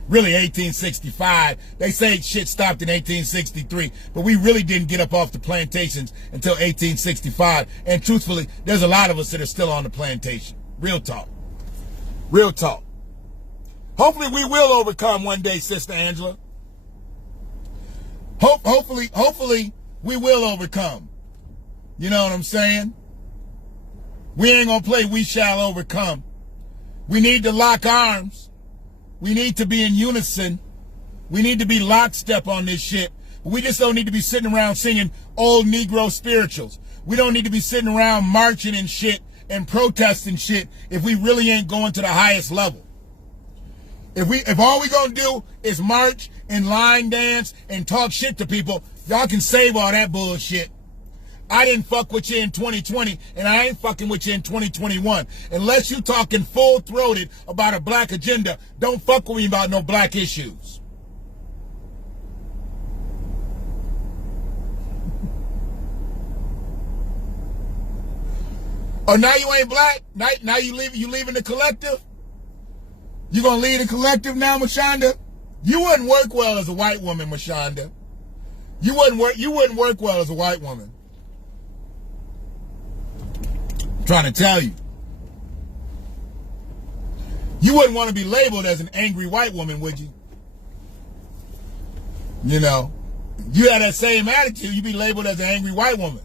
Really 1865. They say shit stopped in 1863, but we really didn't get up off the plantations until 1865. And truthfully, there's a lot of us that are still on the plantation. Real talk. Real talk. Hopefully we will overcome one day, Sister Angela. Hopefully we will overcome. You know what I'm saying? We ain't gonna play we shall overcome. We need to lock arms. We need to be in unison. We need to be lockstep on this shit. But we just don't need to be sitting around singing old Negro spirituals. We don't need to be sitting around marching and shit and protesting shit if we really ain't going to the highest level. If all we gonna do is march and line dance and talk shit to people, y'all can save all that bullshit. I didn't fuck with you in 2020, and I ain't fucking with you in 2021. Unless you talking full-throated about a black agenda, don't fuck with me about no black issues. Oh, now you ain't black? Now you leaving the collective? You gonna leave the collective now, Mashonda? You wouldn't work well as a white woman, Mashonda. You wouldn't work well as a white woman. Trying to tell you. You wouldn't want to be labeled as an angry white woman, would you? You know, you had that same attitude, you'd be labeled as an angry white woman.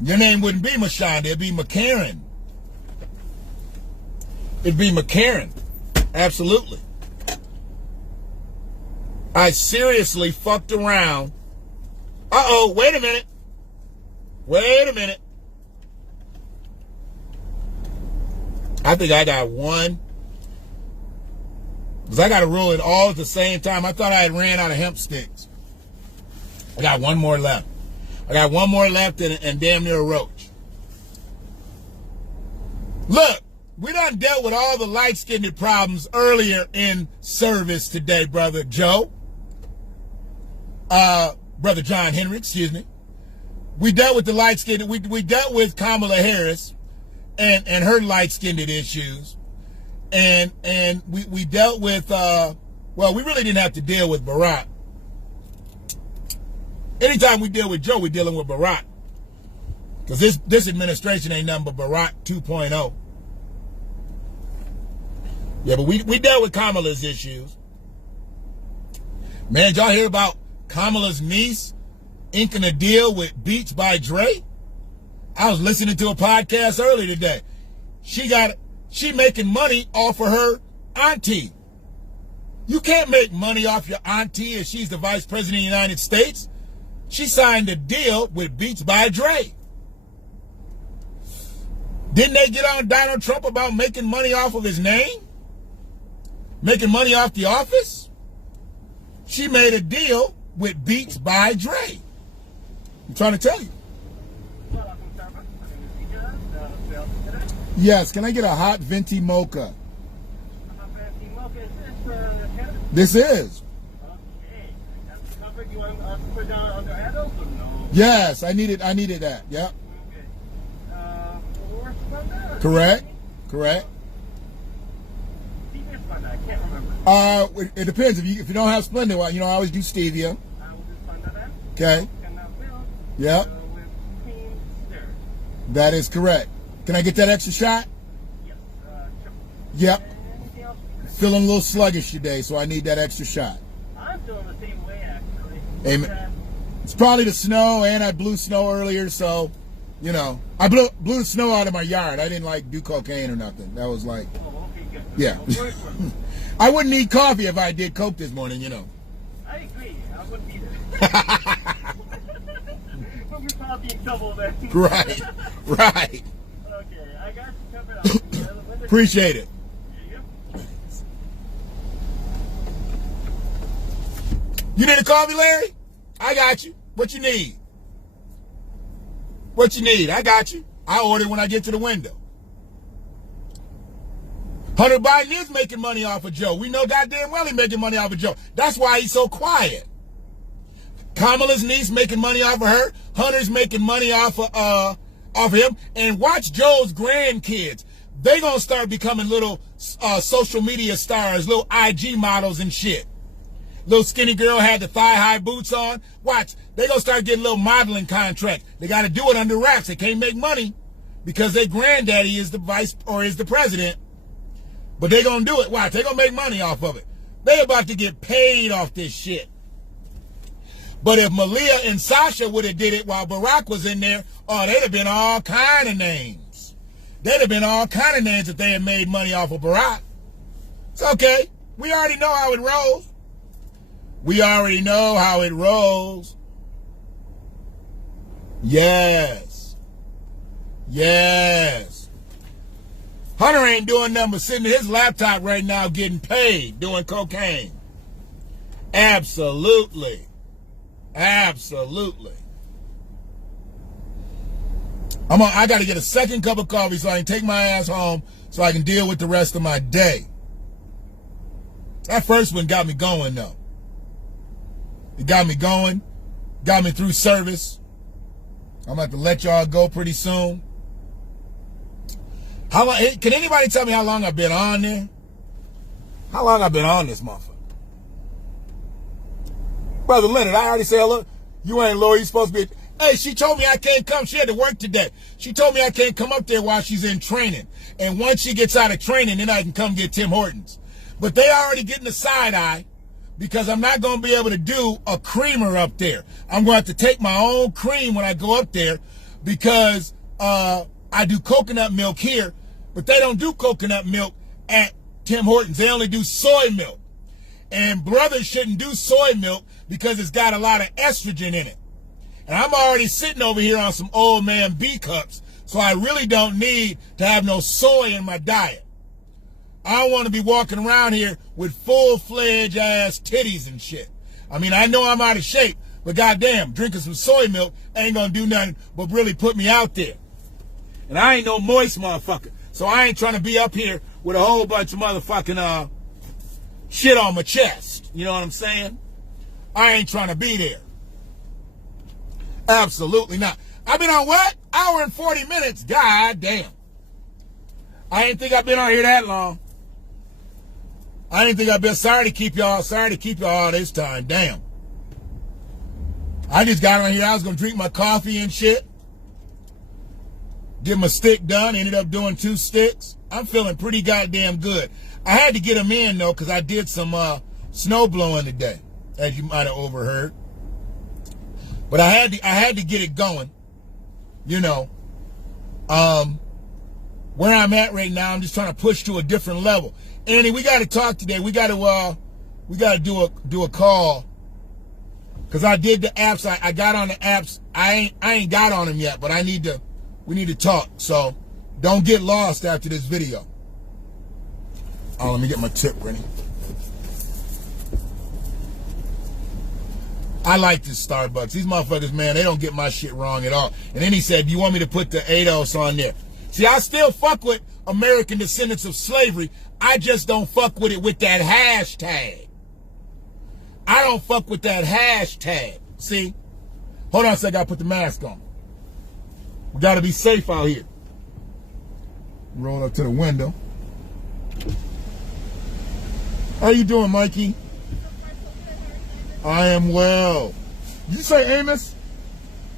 Your name wouldn't be Mashonda, it'd be McCarran. It'd be McCarran. Absolutely. I seriously fucked around. Wait a minute. I think I got one. Because I got to roll it all at the same time. I thought I had ran out of hemp sticks. I got one more left. I got one more left and damn near a roach. Look, we done dealt with all the light-skinned problems earlier in service today, Brother Joe. Brother John Henry, excuse me. We dealt with the light-skinned, we dealt with Kamala Harris and her light-skinned issues. And we dealt with, well, we really didn't have to deal with Barack. Anytime we deal with Joe, we're dealing with Barack. Because this administration ain't nothing but Barack 2.0. Yeah, but we dealt with Kamala's issues. Man, did y'all hear about Kamala's niece inking a deal with Beats by Dre? I was listening to a podcast earlier today. She making money off of her auntie. You can't make money off your auntie if she's the vice president of the United States. She signed a deal with Beats by Dre. Didn't they get on Donald Trump about making money off of his name? Making money off the office? She made a deal with Beats by Dre. I'm trying to tell you. Yes, can I get a hot venti mocha? This is. Yes, I needed that. Yep. Correct. It depends. If you don't have Splendid, well, I always do stevia. Okay. Yep. That is correct. Can I get that extra shot? Yep. Feeling a little sluggish today, so I need that extra shot. I'm feeling the same way, actually. Amen. It's probably the snow, and I blew snow earlier, so, I blew the snow out of my yard. I didn't, do cocaine or nothing. That was like, yeah. I wouldn't need coffee if I did coke this morning, I agree. I wouldn't either. Put your coffee in trouble then. Right. Okay, I got you covered up. Appreciate it. You need a coffee, Larry? I got you. What you need? I got you. I'll order when I get to the window. Hunter Biden is making money off of Joe. We know goddamn well he's making money off of Joe. That's why he's so quiet. Kamala's niece making money off of her. Hunter's making money off of him. And watch Joe's grandkids. They gonna start becoming little social media stars, little IG models and shit. Little skinny girl had the thigh-high boots on. Watch, they gonna start getting little modeling contracts. They gotta do it under wraps. They can't make money because their granddaddy is the vice or is the president. But they gonna do it. Watch, they gonna make money off of it. They about to get paid off this shit. But if Malia and Sasha would have did it while Barack was in there, they'd have been all kind of names. They'd have been all kind of names if they had made money off of Barack. It's okay. We already know how it rolls. Yes. Hunter ain't doing nothing but sitting at his laptop right now getting paid doing cocaine. Absolutely. I got to get a second cup of coffee so I can take my ass home so I can deal with the rest of my day. That first one got me going, though. It got me going, got me through service. I'm about to let y'all go pretty soon. How long? Can anybody tell me how long I've been on there? How long I've been on this motherfucker? Brother Leonard, I already said hello. You ain't low. You supposed to be. Hey, she told me I can't come. She had to work today. She told me I can't come up there while she's in training. And once she gets out of training, then I can come get Tim Hortons. But they already getting the side eye because I'm not going to be able to do a creamer up there. I'm going to have to take my own cream when I go up there because I do coconut milk here, but they don't do coconut milk at Tim Hortons. They only do soy milk. And brothers shouldn't do soy milk because it's got a lot of estrogen in it. And I'm already sitting over here on some old man B cups, so I really don't need to have no soy in my diet. I don't want to be walking around here with full-fledged ass titties and shit. I mean, I know I'm out of shape, but goddamn, drinking some soy milk ain't gonna do nothing but really put me out there. And I ain't no moist motherfucker, so I ain't trying to be up here with a whole bunch of motherfucking shit on my chest. You know what I'm saying? I ain't trying to be there. Absolutely not. I've been on what? Hour and 40 minutes. God damn. I didn't think I've been on here that long. I didn't think I've been. Sorry to keep y'all all this time. Damn. I just got on here. I was going to drink my coffee and shit. Get my stick done. Ended up doing 2 sticks. I'm feeling pretty goddamn good. I had to get them in, though, because I did some snow blowing today, as you might have overheard. But I had to get it going. You know. Where I'm at right now, I'm just trying to push to a different level. Andy, we got to talk today. We got to do a call, because I did the apps. I got on the apps. I ain't got on them yet, but we need to talk. So don't get lost after this video. Oh, let me get my tip ready. I like this Starbucks. These motherfuckers, man, they don't get my shit wrong at all. And then he said, "Do you want me to put the ADOS on there?" See, I still fuck with American Descendants of Slavery. I just don't fuck with it with that hashtag. I don't fuck with that hashtag. See? Hold on a second, I gotta put the mask on. We gotta be safe out here. Roll up to the window. How you doing, Mikey? I am well. Did you say Amos?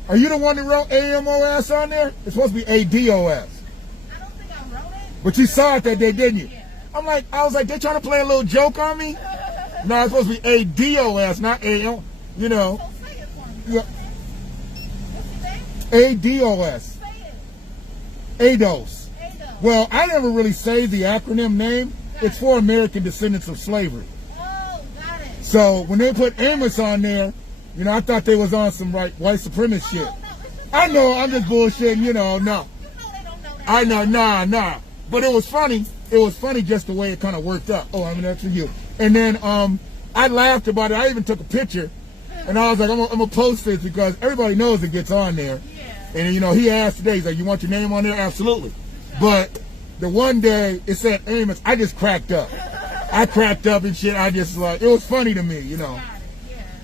Are you the one that wrote AMOS on there? It's supposed to be ADOS. But you saw it that day, didn't you? I was like, they trying to play a little joke on me? No, it's supposed to be ADOS, not AO. You know. So say it for me. Yeah. What's your name? ADOS. Say it. ADOS. Well, I never really say the acronym name. It's for American Descendants of Slavery. Oh, got it. So when they put Amos on there, you know, I thought they was on some white supremacist shit. I know, I'm just bullshitting, you know, no. They don't know that. I know, nah. But it was funny. It was funny just the way it kind of worked out. Oh, I mean, that's for you. And then I laughed about it. I even took a picture. And I was like, I'm going to post this because everybody knows it gets on there. Yeah. And, you know, he asked today, he's like, you want your name on there? Absolutely. But the one day it said Amos, I just cracked up. I cracked up and shit. I just like, it was funny to me, you know.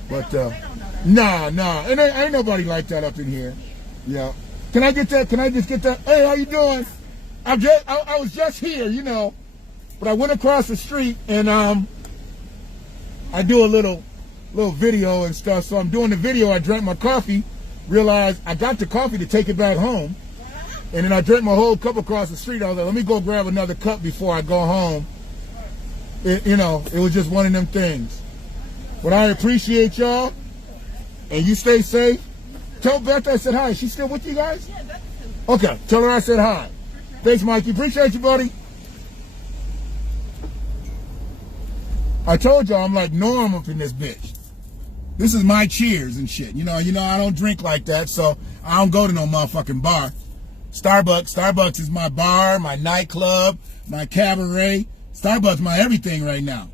But, nah. And ain't nobody like that up in here. Yeah. Can I get that? Can I just get that? Hey, how you doing? I was just here, you know. But I went across the street and I do a little video and stuff. So I'm doing the video. I drank my coffee, realized I got the coffee to take it back home. And then I drank my whole cup across the street. I was like, let me go grab another cup before I go home. You know, it was just one of them things. But I appreciate y'all. And you stay safe. Tell Beth I said hi. Is she still with you guys? Yeah, that's Okay, tell her I said hi. Thanks, Mikey. Appreciate you, buddy. I told y'all I'm like Norm up in this bitch. This is my cheers and shit. You know, I don't drink like that, so I don't go to no motherfucking bar. Starbucks is my bar, my nightclub, my cabaret. Starbucks my everything right now.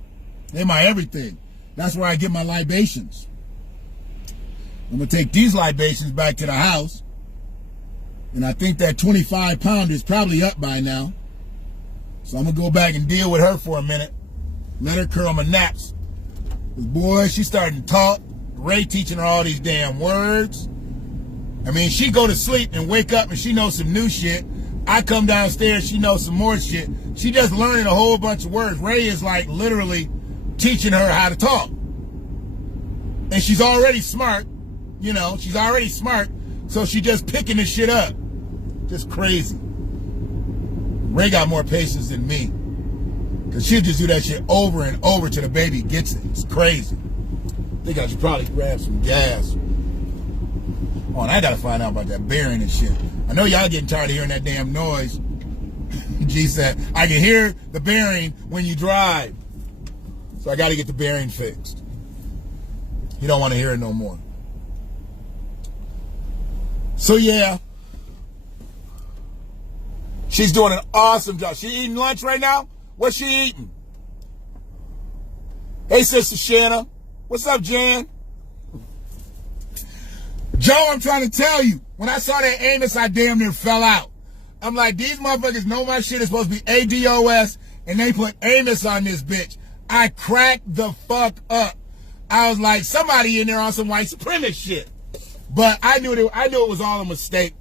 They're my everything. That's where I get my libations. I'm going to take these libations back to the house. And I think that 25-pounder is probably up by now. So I'm going to go back and deal with her for a minute. Let her curl my naps. Because, boy, she's starting to talk. Ray teaching her all these damn words. I mean, she go to sleep and wake up and she knows some new shit. I come downstairs, she knows some more shit. She just learning a whole bunch of words. Ray is like literally teaching her how to talk. And she's already smart. You know, she's already smart. So she just picking this shit up. Just crazy. Ray got more patience than me. Because she'll just do that shit over and over till the baby gets it. It's crazy. I think I should probably grab some gas. Oh, and I got to find out about that bearing and shit. I know y'all getting tired of hearing that damn noise. G said, I can hear the bearing when you drive. So I got to get the bearing fixed. You don't want to hear it no more. So yeah, she's doing an awesome job. She eating lunch right now? What's she eating? Hey, Sister Shanna. What's up, Jan? Joe, I'm trying to tell you, when I saw that Amos, I damn near fell out. I'm like, these motherfuckers know my shit is supposed to be ADOS, and they put Amos on this bitch. I cracked the fuck up. I was like, somebody in there on some white supremacist shit. But I knew it was all a mistake.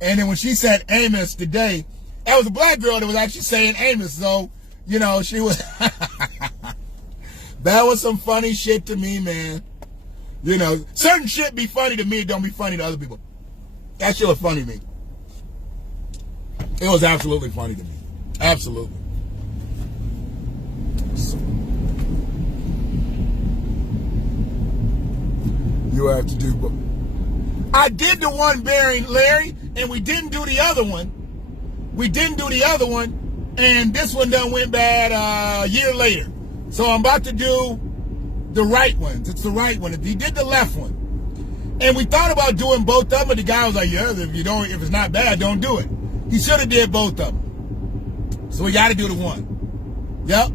And then when she said Amos today, that was a black girl that was actually saying Amos. So, you know, she was... That was some funny shit to me, man. You know, certain shit be funny to me, it don't be funny to other people. That shit was funny to me. It was absolutely funny to me. Absolutely. So, you have to do both. I did the one bearing Larry, and we didn't do the other one. We didn't do the other one, and this one done went bad a year later. So I'm about to do the right ones. It's the right one. He did the left one. And we thought about doing both of them, but the guy was like, yeah, if it's not bad, don't do it. He should have did both of them. So we got to do the one. Yep.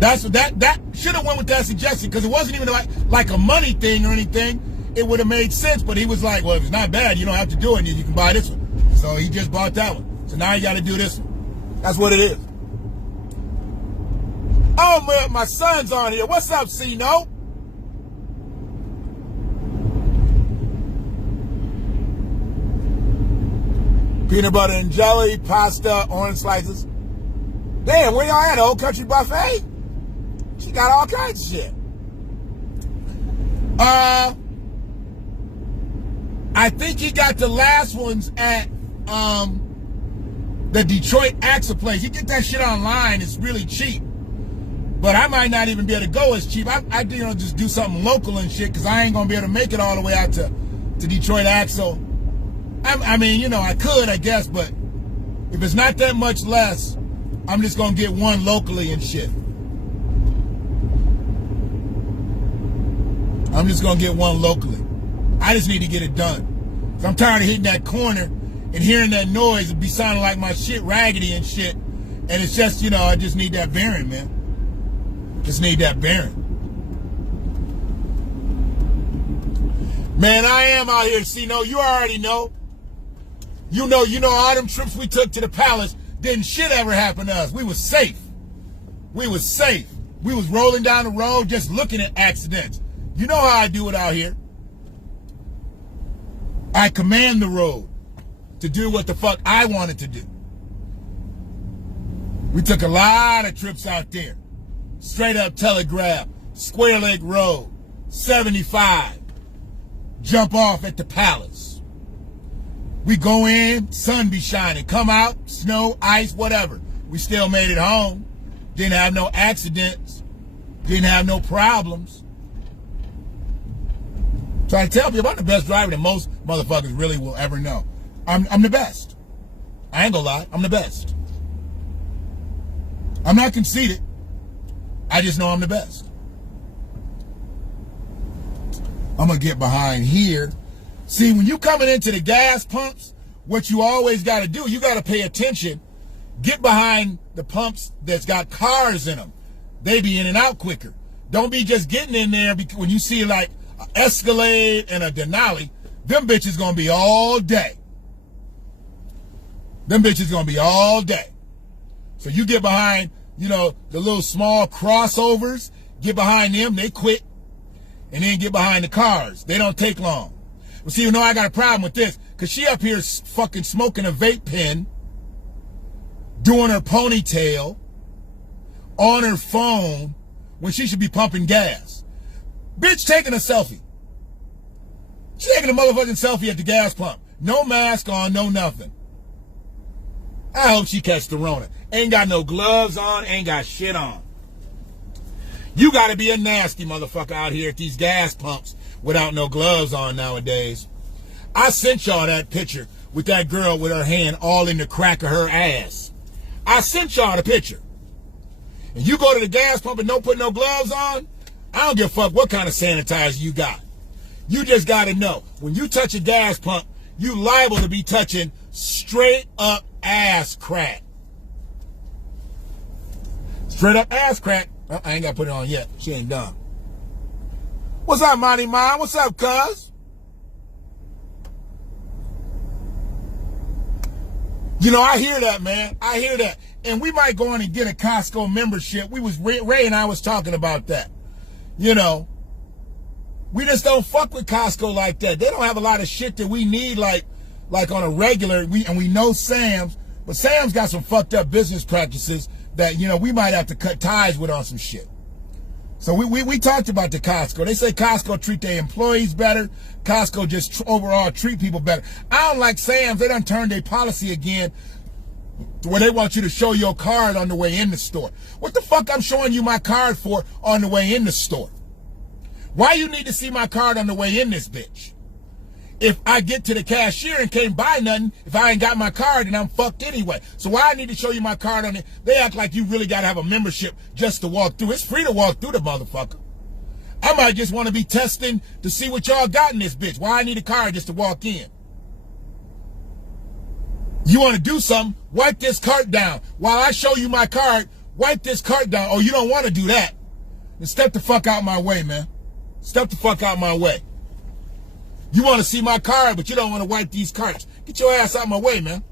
That should have went with that suggestion, because it wasn't even like a money thing or anything. It would have made sense, but he was like, well, if it's not bad, you don't have to do it, and you can buy this one. So he just bought that one. So now you got to do this one. That's what it is. Oh, man, my son's on here. What's up, C-No? Peanut butter and jelly, pasta, orange slices. Damn, where y'all at? Old Country Buffet? She got all kinds of shit. I think he got the last ones at the Detroit Axle place. You get that shit online. It's really cheap. But I might not even be able to go as cheap. I just do something local and shit, because I ain't going to be able to make it all the way out to Detroit Axle. I mean, you know, I could, I guess, but if it's not that much less, I'm just going to get one locally and shit. I'm just going to get one locally. I just need to get it done. 'Cause I'm tired of hitting that corner and hearing that noise and be sounding like my shit raggedy and shit. And it's just, you know, I just need that bearing, man. Just need that bearing. Man, I am out here. See, no, you already know. You know, all them trips we took to the palace, didn't shit ever happen to us. We was safe. We was safe. We was rolling down the road just looking at accidents. You know how I do it out here. I command the road to do what the fuck I wanted to do. We took a lot of trips out there. Straight up Telegraph, Square Lake Road, 75. Jump off at the palace. We go in, sun be shining. Come out, snow, ice, whatever. We still made it home. Didn't have no accidents. Didn't have no problems. Trying to tell people I'm the best driver that most motherfuckers really will ever know. I'm the best. I ain't gonna lie, I'm the best. I'm not conceited. I just know I'm the best. I'm gonna get behind here. See, when you coming into the gas pumps, what you always gotta do, you gotta pay attention. Get behind the pumps that's got cars in them. They be in and out quicker. Don't be just getting in there because when you see like an Escalade and a Denali, them bitches gonna be all day. Them bitches gonna be all day. So you get behind, you know, the little small crossovers, get behind them, they quick, and then get behind the cars. They don't take long. Well, see, you know, I got a problem with this, because she up here fucking smoking a vape pen, doing her ponytail, on her phone, when she should be pumping gas. Bitch taking a selfie. She taking a motherfucking selfie at the gas pump. No mask on, no nothing. I hope she catch the Rona. Ain't got no gloves on, ain't got shit on. You gotta be a nasty motherfucker out here at these gas pumps without no gloves on nowadays. I sent y'all that picture with that girl with her hand all in the crack of her ass. I sent y'all the picture. And you go to the gas pump and don't put no gloves on, I don't give a fuck what kind of sanitizer you got. You just gotta know, when you touch a gas pump, you liable to be touching straight up ass crack. Straight up ass crack. Oh, I ain't got to put it on yet. She ain't done. What's up, Monty Mom? What's up, cuz? You know, I hear that, man. I hear that. And we might go on and get a Costco membership. Ray and I was talking about that. You know, we just don't fuck with Costco like that. They don't have a lot of shit that we need like on a regular. And we know Sam's, but Sam's got some fucked up business practices that, you know, we might have to cut ties with on some shit. So we talked about the Costco. They say Costco treat their employees better. Costco just overall treat people better. I don't like Sam's. They done turned their policy again to where they want you to show your card on the way in the store. What the fuck I'm showing you my card for on the way in the store? Why you need to see my card on the way in this bitch? If I get to the cashier and can't buy nothing, if I ain't got my card, then I'm fucked anyway. So why I need to show you my card on it? They act like you really got to have a membership just to walk through. It's free to walk through the motherfucker. I might just want to be testing to see what y'all got in this bitch. Why I need a card just to walk in? You want to do something, wipe this cart down. While I show you my card, wipe this cart down. Oh, you don't want to do that? Then step the fuck out my way, man. Step the fuck out my way. You want to see my card, but you don't want to wipe these carts. Get your ass out my way, man.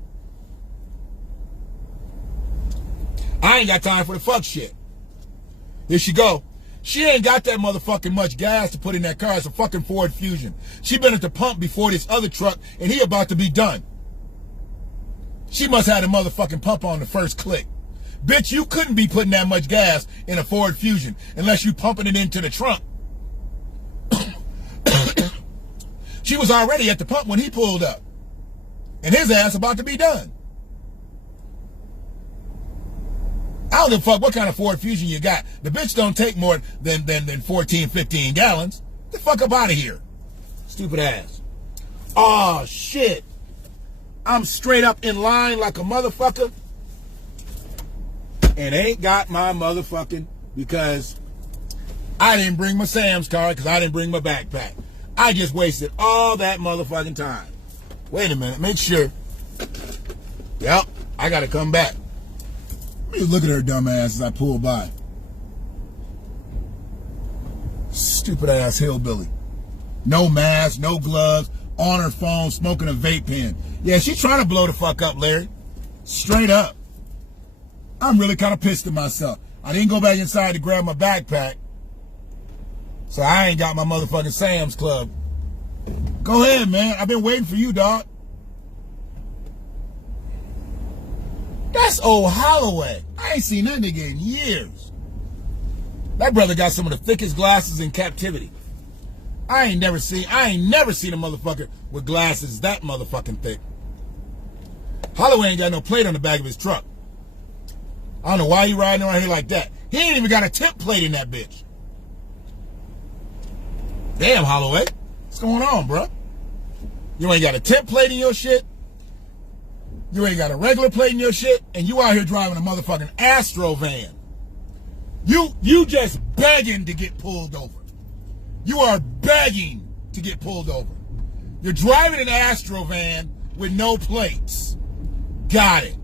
I ain't got time for the fuck shit. Here she go. She ain't got that motherfucking much gas to put in that car. It's a fucking Ford Fusion. She been at the pump before this other truck, and he about to be done. She must have the motherfucking pump on the first click. Bitch, you couldn't be putting that much gas in a Ford Fusion unless you pumping it into the trunk. She was already at the pump when he pulled up. And his ass about to be done. I don't give a fuck what kind of Ford Fusion you got. The bitch don't take more than 14, 15 gallons. Get the fuck up out of here. Stupid ass. Oh, shit. I'm straight up in line like a motherfucker. And ain't got my motherfucking, because I didn't bring my Sam's card because I didn't bring my backpack. I just wasted all that motherfucking time. Wait a minute, make sure. Yep, I gotta come back. Let me look at her dumb ass as I pull by. Stupid ass hillbilly. No mask, no gloves, on her phone, smoking a vape pen. Yeah, she's trying to blow the fuck up, Larry. Straight up. I'm really kind of pissed at myself. I didn't go back inside to grab my backpack. So I ain't got my motherfucking Sam's Club. Go ahead, man. I've been waiting for you, dog. That's old Holloway. I ain't seen that nigga in years. That brother got some of the thickest glasses in captivity. I ain't never seen a motherfucker with glasses that motherfucking thick. Holloway ain't got no plate on the back of his truck. I don't know why he riding around here like that. He ain't even got a tip plate in that bitch. Damn, Holloway. What's going on, bro? You ain't got a tip plate in your shit. You ain't got a regular plate in your shit. And you out here driving a motherfucking Astro van. You just begging to get pulled over. You are begging to get pulled over. You're driving an Astro van with no plates. Got it.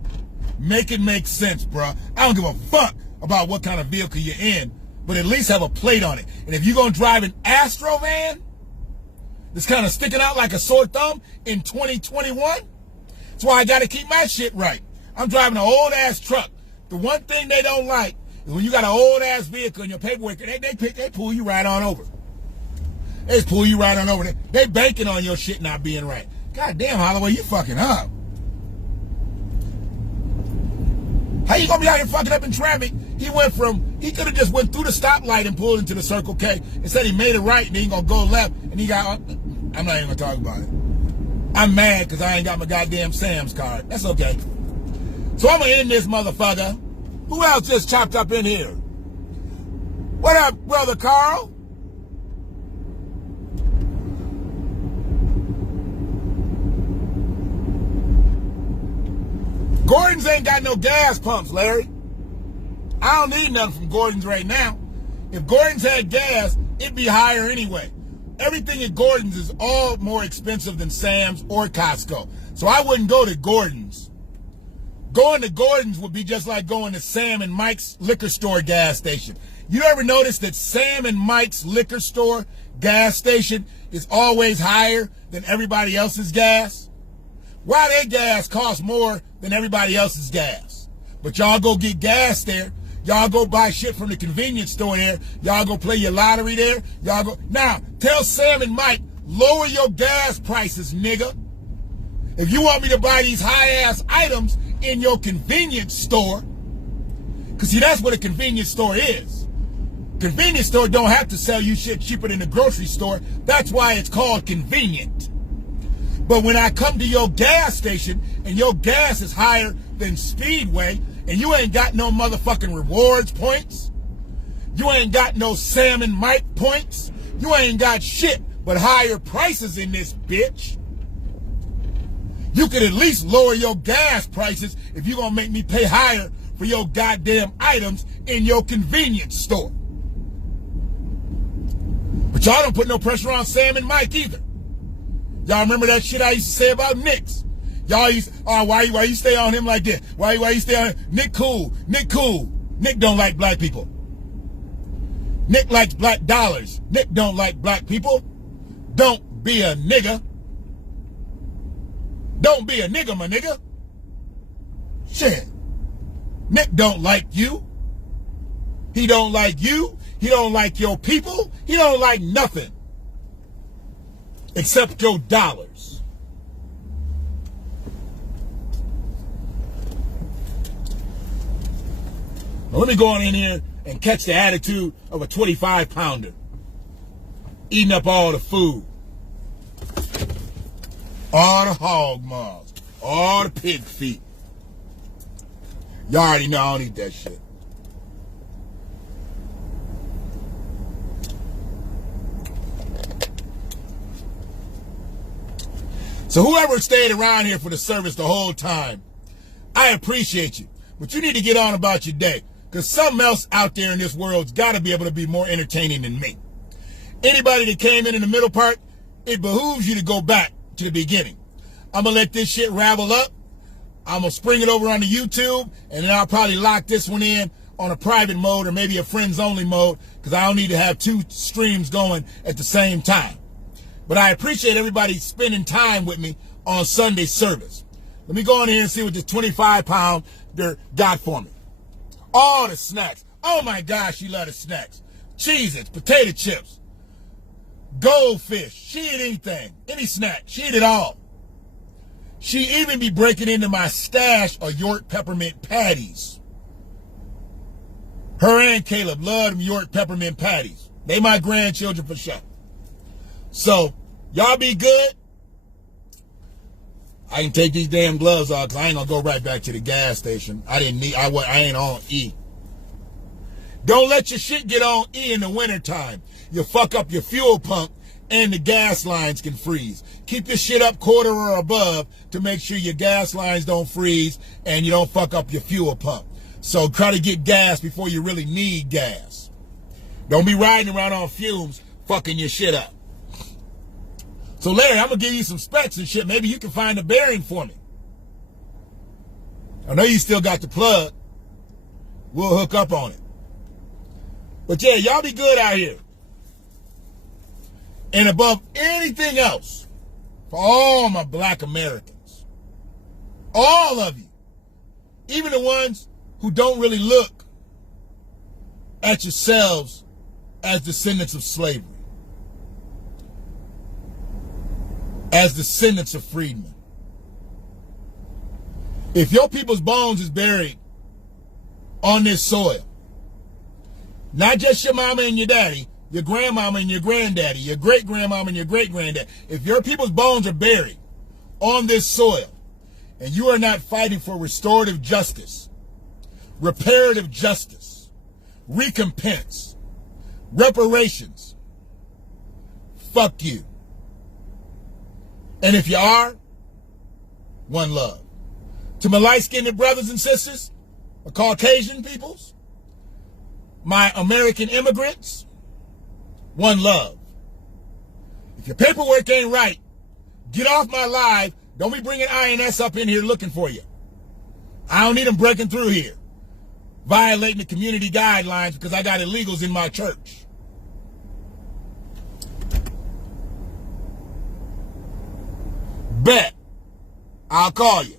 Make it make sense, bro. I don't give a fuck about what kind of vehicle you're in, but at least have a plate on it. And if you're going to drive an Astro van that's kind of sticking out like a sore thumb in 2021, that's why I got to keep my shit right. I'm driving an old-ass truck. The one thing they don't like is when you got an old-ass vehicle in your paperwork, they pull you right on over. They just pull you right on over. They banking on your shit not being right. God damn, Holloway, you fucking up. How you gonna be out here fucking up in traffic? He could have just went through the stoplight and pulled into the Circle K. Instead he made it right and then he gonna go left and he got, I'm not even gonna talk about it. I'm mad because I ain't got my goddamn Sam's card. That's okay. So I'm gonna end this motherfucker. Who else just chopped up in here? What up, brother Carl? Gordon's ain't got no gas pumps, Larry. I don't need nothing from Gordon's right now. If Gordon's had gas, it'd be higher anyway. Everything at Gordon's is all more expensive than Sam's or Costco. So I wouldn't go to Gordon's. Going to Gordon's would be just like going to Sam and Mike's liquor store gas station. You ever notice that Sam and Mike's liquor store gas station is always higher than everybody else's gas? Why their gas costs more than everybody else's gas? But y'all go get gas there. Y'all go buy shit from the convenience store there. Y'all go play your lottery there. Y'all go. Now, tell Sam and Mike, lower your gas prices, nigga. If you want me to buy these high-ass items in your convenience store, because see, that's what a convenience store is. Convenience store don't have to sell you shit cheaper than the grocery store. That's why it's called convenient. But when I come to your gas station and your gas is higher than Speedway and you ain't got no motherfucking rewards points, you ain't got no Sam and Mike points, you ain't got shit but higher prices in this bitch, you could at least lower your gas prices if you're going to make me pay higher for your goddamn items in your convenience store. But y'all don't put no pressure on Sam and Mike either. Y'all remember that shit I used to say about Nick's? Y'all used, oh, why you stay on him like that? Why you stay on him? Nick cool. Nick don't like black people. Nick likes black dollars. Nick don't like black people. Don't be a nigga. Don't be a nigga, my nigga. Shit. Nick don't like you. He don't like you. He don't like your people. He don't like nothing. Except your dollars. Now let me go on in here and catch the attitude of a 25-pounder. Eating up all the food. All the hog maws, all the pig feet. Y'all already know I don't eat that shit. So whoever stayed around here for the service the whole time, I appreciate you. But you need to get on about your day, because something else out there in this world's got to be able to be more entertaining than me. Anybody that came in the middle part, it behooves you to go back to the beginning. I'm going to let this shit ravel up. I'm going to spring it over on the YouTube, and then I'll probably lock this one in on a private mode or maybe a friends only mode, because I don't need to have two streams going at the same time. But I appreciate everybody spending time with me on Sunday service. Let me go in here and see what this 25-pounder got for me. All the snacks. Oh my gosh, she loves the snacks. Cheez-Its, potato chips, goldfish. She eat anything, any snack. She eat it all. She even be breaking into my stash of York peppermint patties. Her and Caleb love them York peppermint patties. They my grandchildren for sure. So, y'all be good. I can take these damn gloves off because I ain't gonna go right back to the gas station. I ain't on E. Don't let your shit get on E in the wintertime. You fuck up your fuel pump and the gas lines can freeze. Keep your shit up quarter or above to make sure your gas lines don't freeze and you don't fuck up your fuel pump. So try to get gas before you really need gas. Don't be riding around on fumes fucking your shit up. So Larry, I'm going to give you some specs and shit. Maybe you can find a bearing for me. I know you still got the plug. We'll hook up on it. But yeah, y'all be good out here. And above anything else, for all my black Americans, all of you, even the ones who don't really look at yourselves as descendants of slavery, as descendants of freedmen. If your people's bones is buried on this soil, not just your mama and your daddy, your grandmama and your granddaddy, your great-grandmama and your great-granddaddy, if your people's bones are buried on this soil and you are not fighting for restorative justice, reparative justice, recompense, reparations, fuck you. And if you are, one love. To my light-skinned brothers and sisters, my Caucasian peoples, my American immigrants, one love. If your paperwork ain't right, get off my live. Don't be bringing INS up in here looking for you. I don't need them breaking through here, violating the community guidelines because I got illegals in my church. Bet. I'll call you.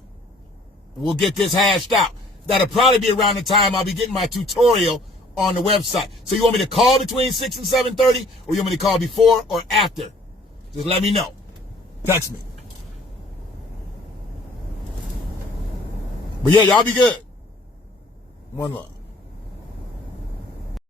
We'll get this hashed out. That'll probably be around the time I'll be getting my tutorial on the website. So you want me to call between 6 and 7:30, or you want me to call before or after? Just let me know. Text me. But yeah, y'all be good. One love.